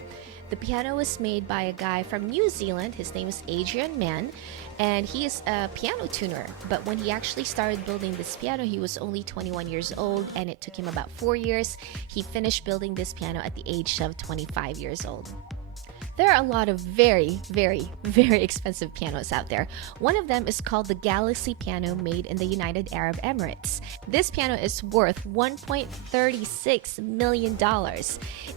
The piano was made by a guy from New Zealand. His name is Adrian Mann, and he is a piano tuner. But when he actually started building this piano, he was only 21 years old, and it took him about 4 years. He finished building this piano at the age of 25 years old. There are a lot of very, very, very expensive pianos out there. One of them is called the Galaxy piano made in the United Arab Emirates. This piano is worth $1.36 million.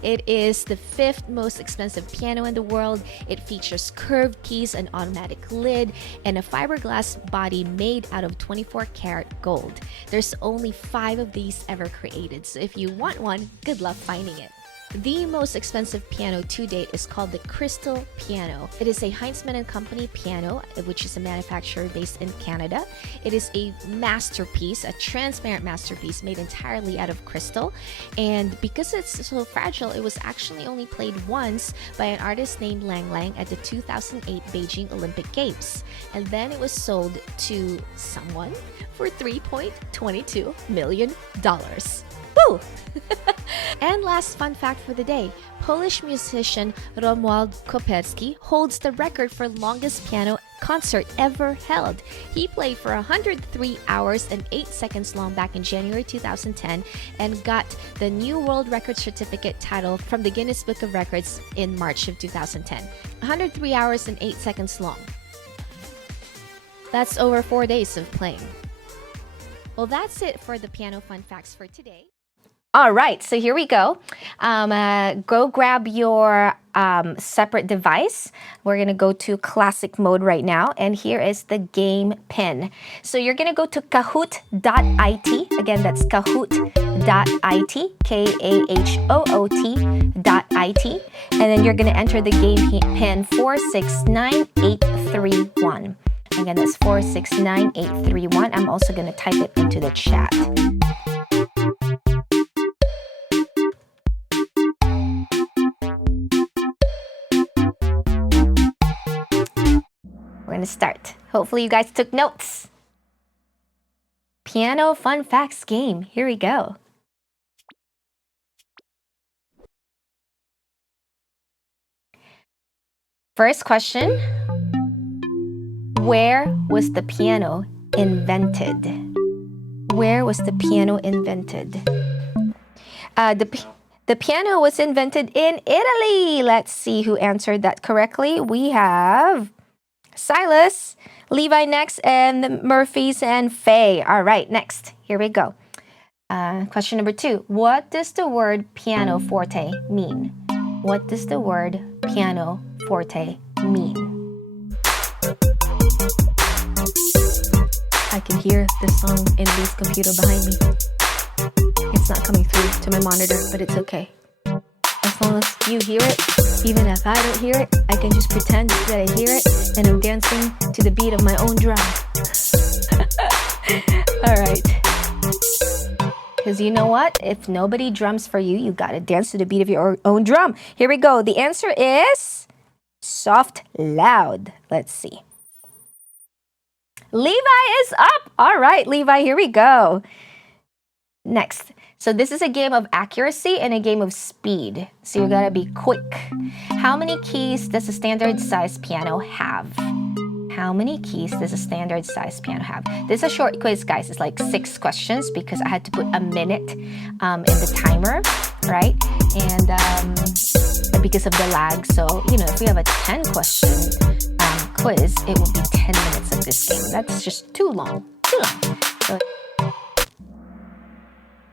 It is the 5th most expensive piano in the world. It features curved keys, an automatic lid, and a fiberglass body made out of 24-karat gold. There's only 5 of these ever created, so if you want one, good luck finding it. The most expensive piano to date is called the Crystal Piano. It is a Heinzmann & Company piano, which is a manufacturer based in Canada. It is a masterpiece, a transparent masterpiece made entirely out of crystal. And because it's so fragile, it was actually only played once by an artist named Lang Lang at the 2008 Beijing Olympic Games. And then it was sold to someone for $3.22 million. Woo! And last fun fact for the day, Polish musician Romuald Koperski holds the record for longest piano concert ever held. He played for 103 hours and 8 seconds long back in January 2010 and got the new world record certificate title from the Guinness Book of Records in March of 2010. 103 hours and 8 seconds long. That's over 4 days of playing. Well, that's it for the piano fun facts for today. All right, so here we go. Go grab your separate device. We're gonna go to classic mode right now, and here is the game pin. So you're gonna go to kahoot.it. Again, that's kahoot.it, kahoot.it, and then you're gonna enter the game pin 469831. Again, that's 469831. I'm also gonna type it into the chat. We're gonna start. Hopefully you guys took notes. Piano fun facts game. Here we go. First question. Where was the piano invented? Where was the piano invented? The piano was invented in Italy. Let's see who answered that correctly. We have Silas, Levi next, and the Murphys and Faye. All right, next. Here we go. Question number 2. What does the word pianoforte mean? What does the word pianoforte mean? I can hear the song in this computer behind me. It's not coming through to my monitor, but it's okay. As long as you hear it, even if I don't hear it, I can just pretend that I hear it and I'm dancing to the beat of my own drum. All right. Because you know what? If nobody drums for you, you gotta dance to the beat of your own drum. Here we go. The answer is soft, loud. Let's see. Levi is up. All right, Levi, here we go. Next. So this is a game of accuracy and a game of speed. So you gotta be quick. How many keys does a standard size piano have? How many keys does a standard size piano have? This is a short quiz, guys. It's like 6 questions because I had to put a minute in the timer, right? And because of the lag. So, you know, if we have a 10-question quiz, it will be 10 minutes of this game. That's just too long. So,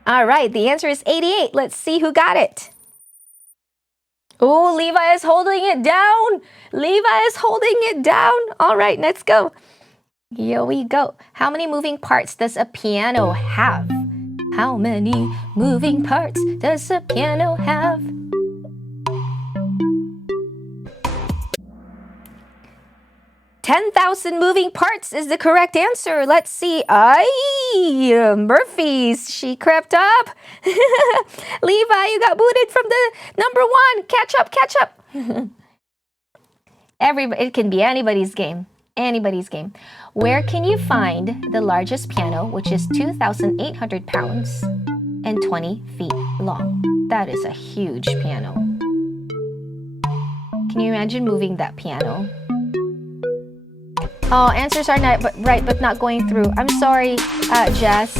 all right, the answer is 88. Let's see who got it. Oh, Levi is holding it down. Levi is holding it down. All right, let's go. Here we go. How many moving parts does a piano have? How many moving parts does a piano have? $10,000 moving parts is the correct answer. Let's see. Murphy's. She crept up. Levi, you got booted from the number 1. Catch up, catch up. It can be anybody's game. Anybody's game. Where can you find the largest piano, which is 2,800 pounds and 20 feet long? That is a huge piano. Can you imagine moving that piano? Oh, answers are not right, but not going through. I'm sorry, Jess.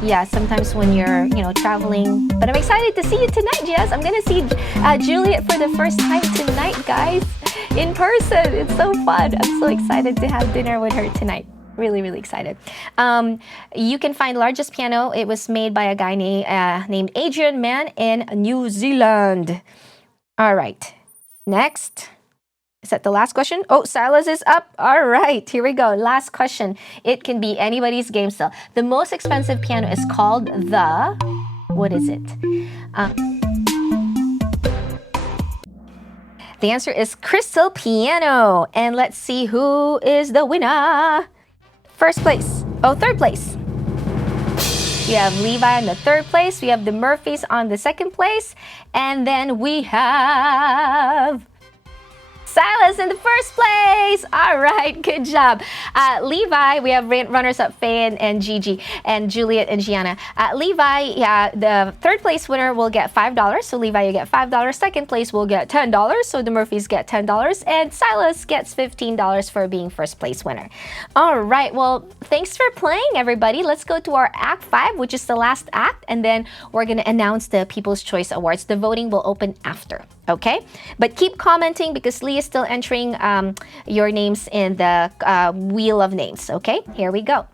Yeah, sometimes when you're, traveling. But I'm excited to see you tonight, Jess. I'm gonna see Juliet for the first time tonight, guys, in person. It's so fun. I'm so excited to have dinner with her tonight. Really, really excited. You can find largest piano. It was made by a guy named Adrian Mann in New Zealand. All right, next. Is that the last question? Oh, Silas is up. All right, here we go. Last question. It can be anybody's game still. The most expensive piano is called the... What is it? The answer is Crystal Piano. And let's see who is the winner. First place. Oh, third place. We have Levi in the 3rd place. We have the Murphys on the 2nd place. And then we have... Silas in the first place. All right, good job. Levi, we have runners-up Faye and Gigi, and Juliet and Gianna. Levi, yeah, the third place winner will get $5. So Levi, you get $5. Second place will get $10. So the Murphys get $10. And Silas gets $15 for being first place winner. All right, well, thanks for playing, everybody. Let's go to our Act 5, which is the last act, and then we're going to announce the People's Choice Awards. The voting will open after, okay? But keep commenting because Lee is still entering your names in the wheel of names, okay? Here we go.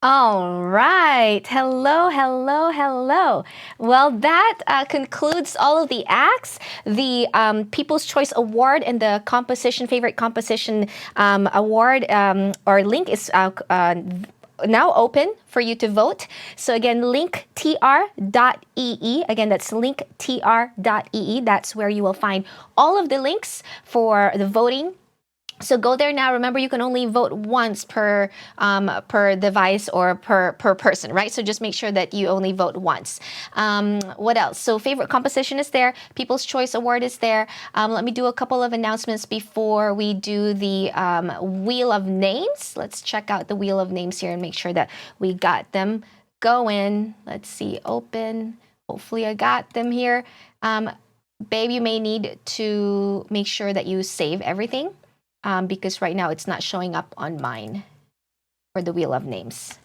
All right. Hello, hello, hello. Well, that concludes all of the acts. The People's Choice Award and the favorite composition award or link is now open for you to vote. So again, linktr.ee. Again, that's linktr.ee. That's where you will find all of the links for the voting. So go there now. Remember, you can only vote once per device or per person, right? So just make sure that you only vote once. What else? So favorite composition is there. People's Choice Award is there. Let me do a couple of announcements before we do the Wheel of Names. Let's check out the Wheel of Names here and make sure that we got them going. Let's see, open. Hopefully I got them here. Babe, you may need to make sure that you save everything. Because right now it's not showing up on mine for the Wheel of Names.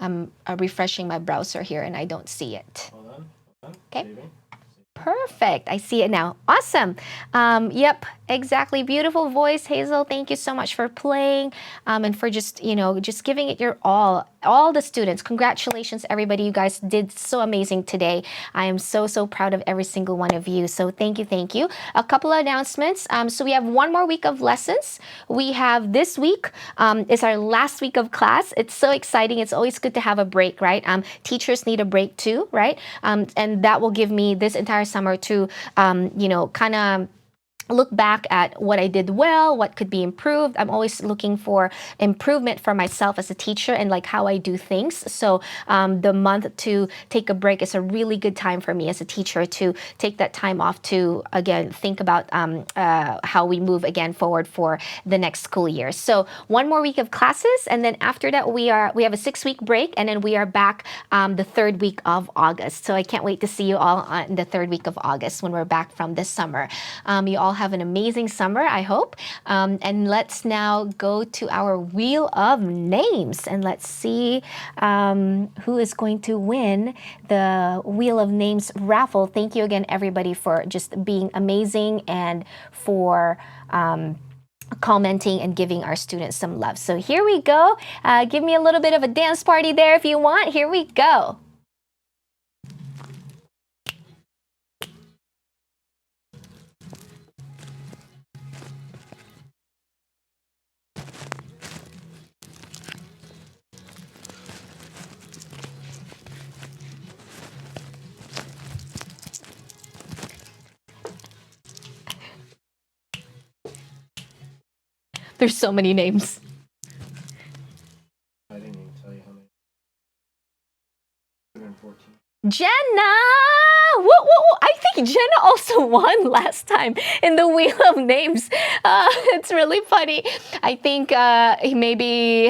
I'm refreshing my browser here and I don't see it. Hold on. Okay. Saving. Perfect. I see it now. Awesome. Yep, exactly. Beautiful voice, Hazel. Thank you so much for playing and for just giving it your all. All the students, congratulations, everybody. You guys did so amazing today. I am so, so proud of every single one of you. So thank you, thank you. A couple of announcements. So we have one more week of lessons. We have this week is our last week of class. It's so exciting. It's always good to have a break, right? Teachers need a break too, right? And that will give me this entire summer to, kind of look back at what I did well, what could be improved. I'm always looking for improvement for myself as a teacher and like how I do things. So the month to take a break is a really good time for me as a teacher to take that time off to, again, think about how we move again forward for the next school year. So one more week of classes, and then after that we have a 6-week break, and then we are back the 3rd week of August. So I can't wait to see you all in the 3rd week of August when we're back from this summer. You all have an amazing summer, I hope. And let's now go to our Wheel of Names, and let's see who is going to win the Wheel of Names raffle. Thank you again, everybody, for just being amazing and for commenting and giving our students some love. So here we go. Give me a little bit of a dance party there if you want. Here we go. There's so many names. I didn't even tell you how many. 114. Jenna! Whoa, whoa, whoa. I think Jenna also won last time in the Wheel of Names. It's really funny. I think maybe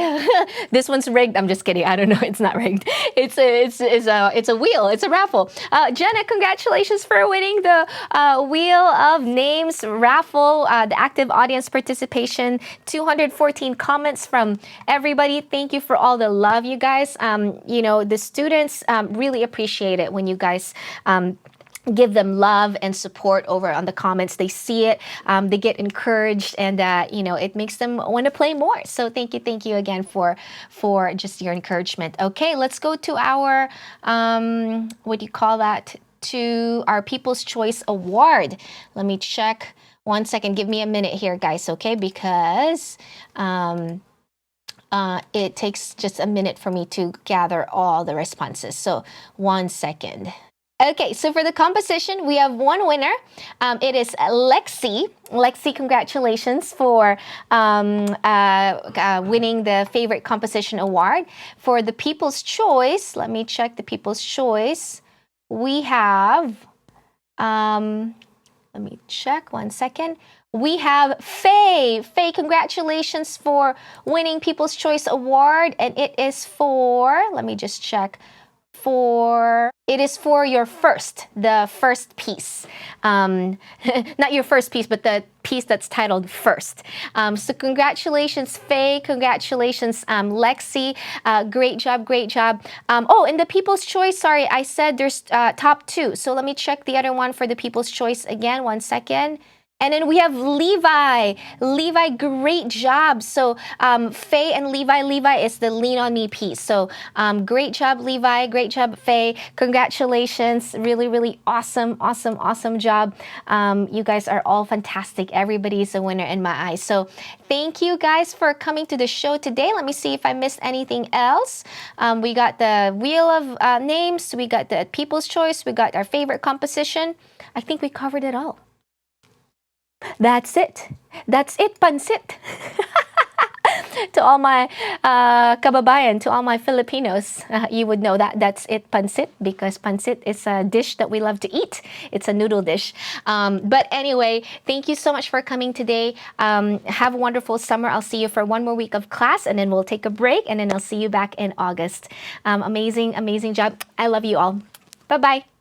this one's rigged. I'm just kidding. I don't know. It's not rigged. It's a wheel. It's a raffle. Jenna, congratulations for winning the Wheel of Names raffle. The active audience participation, 214 comments from everybody. Thank you for all the love, you guys. The students really appreciate it when you guys give them love and support over on the comments. They see it, they get encouraged, and it makes them want to play more. So thank you again for just your encouragement. Okay, let's go to our what do you call that? To our People's Choice Award. Let me check 1 second. Give me a minute here, guys. Okay, because it takes just a minute for me to gather all the responses. So 1 second. Okay, so for the composition, we have one winner. It is Lexi. Lexi, congratulations for winning the Favorite Composition Award. For the People's Choice, let me check the People's Choice. We have, let me check 1 second. We have Faye. Faye, congratulations for winning People's Choice Award. And it is for, let me just check, it is for your the first piece. Not your first piece, but the piece that's titled First. So congratulations, Faye. Congratulations, Lexi. Great job, great job. Oh, and the People's Choice, sorry, I said there's top 2. So let me check the other one for the People's Choice again, 1 second. And then we have Levi. Levi, great job. So Faye and Levi. Levi is the Lean On Me piece. So great job, Levi. Great job, Faye. Congratulations. Really, really awesome, awesome, awesome job. You guys are all fantastic. Everybody's a winner in my eyes. So thank you guys for coming to the show today. Let me see if I missed anything else. We got the Wheel of Names. We got the People's Choice. We got our favorite composition. I think we covered it all. That's it. That's it, pansit. To all my kababayan, to all my Filipinos, you would know that that's it, pansit, because pansit is a dish that we love to eat. It's a noodle dish. But anyway, thank you so much for coming today. Have a wonderful summer. I'll see you for one more week of class, and then we'll take a break, and then I'll see you back in August. Amazing, amazing job. I love you all. Bye-bye.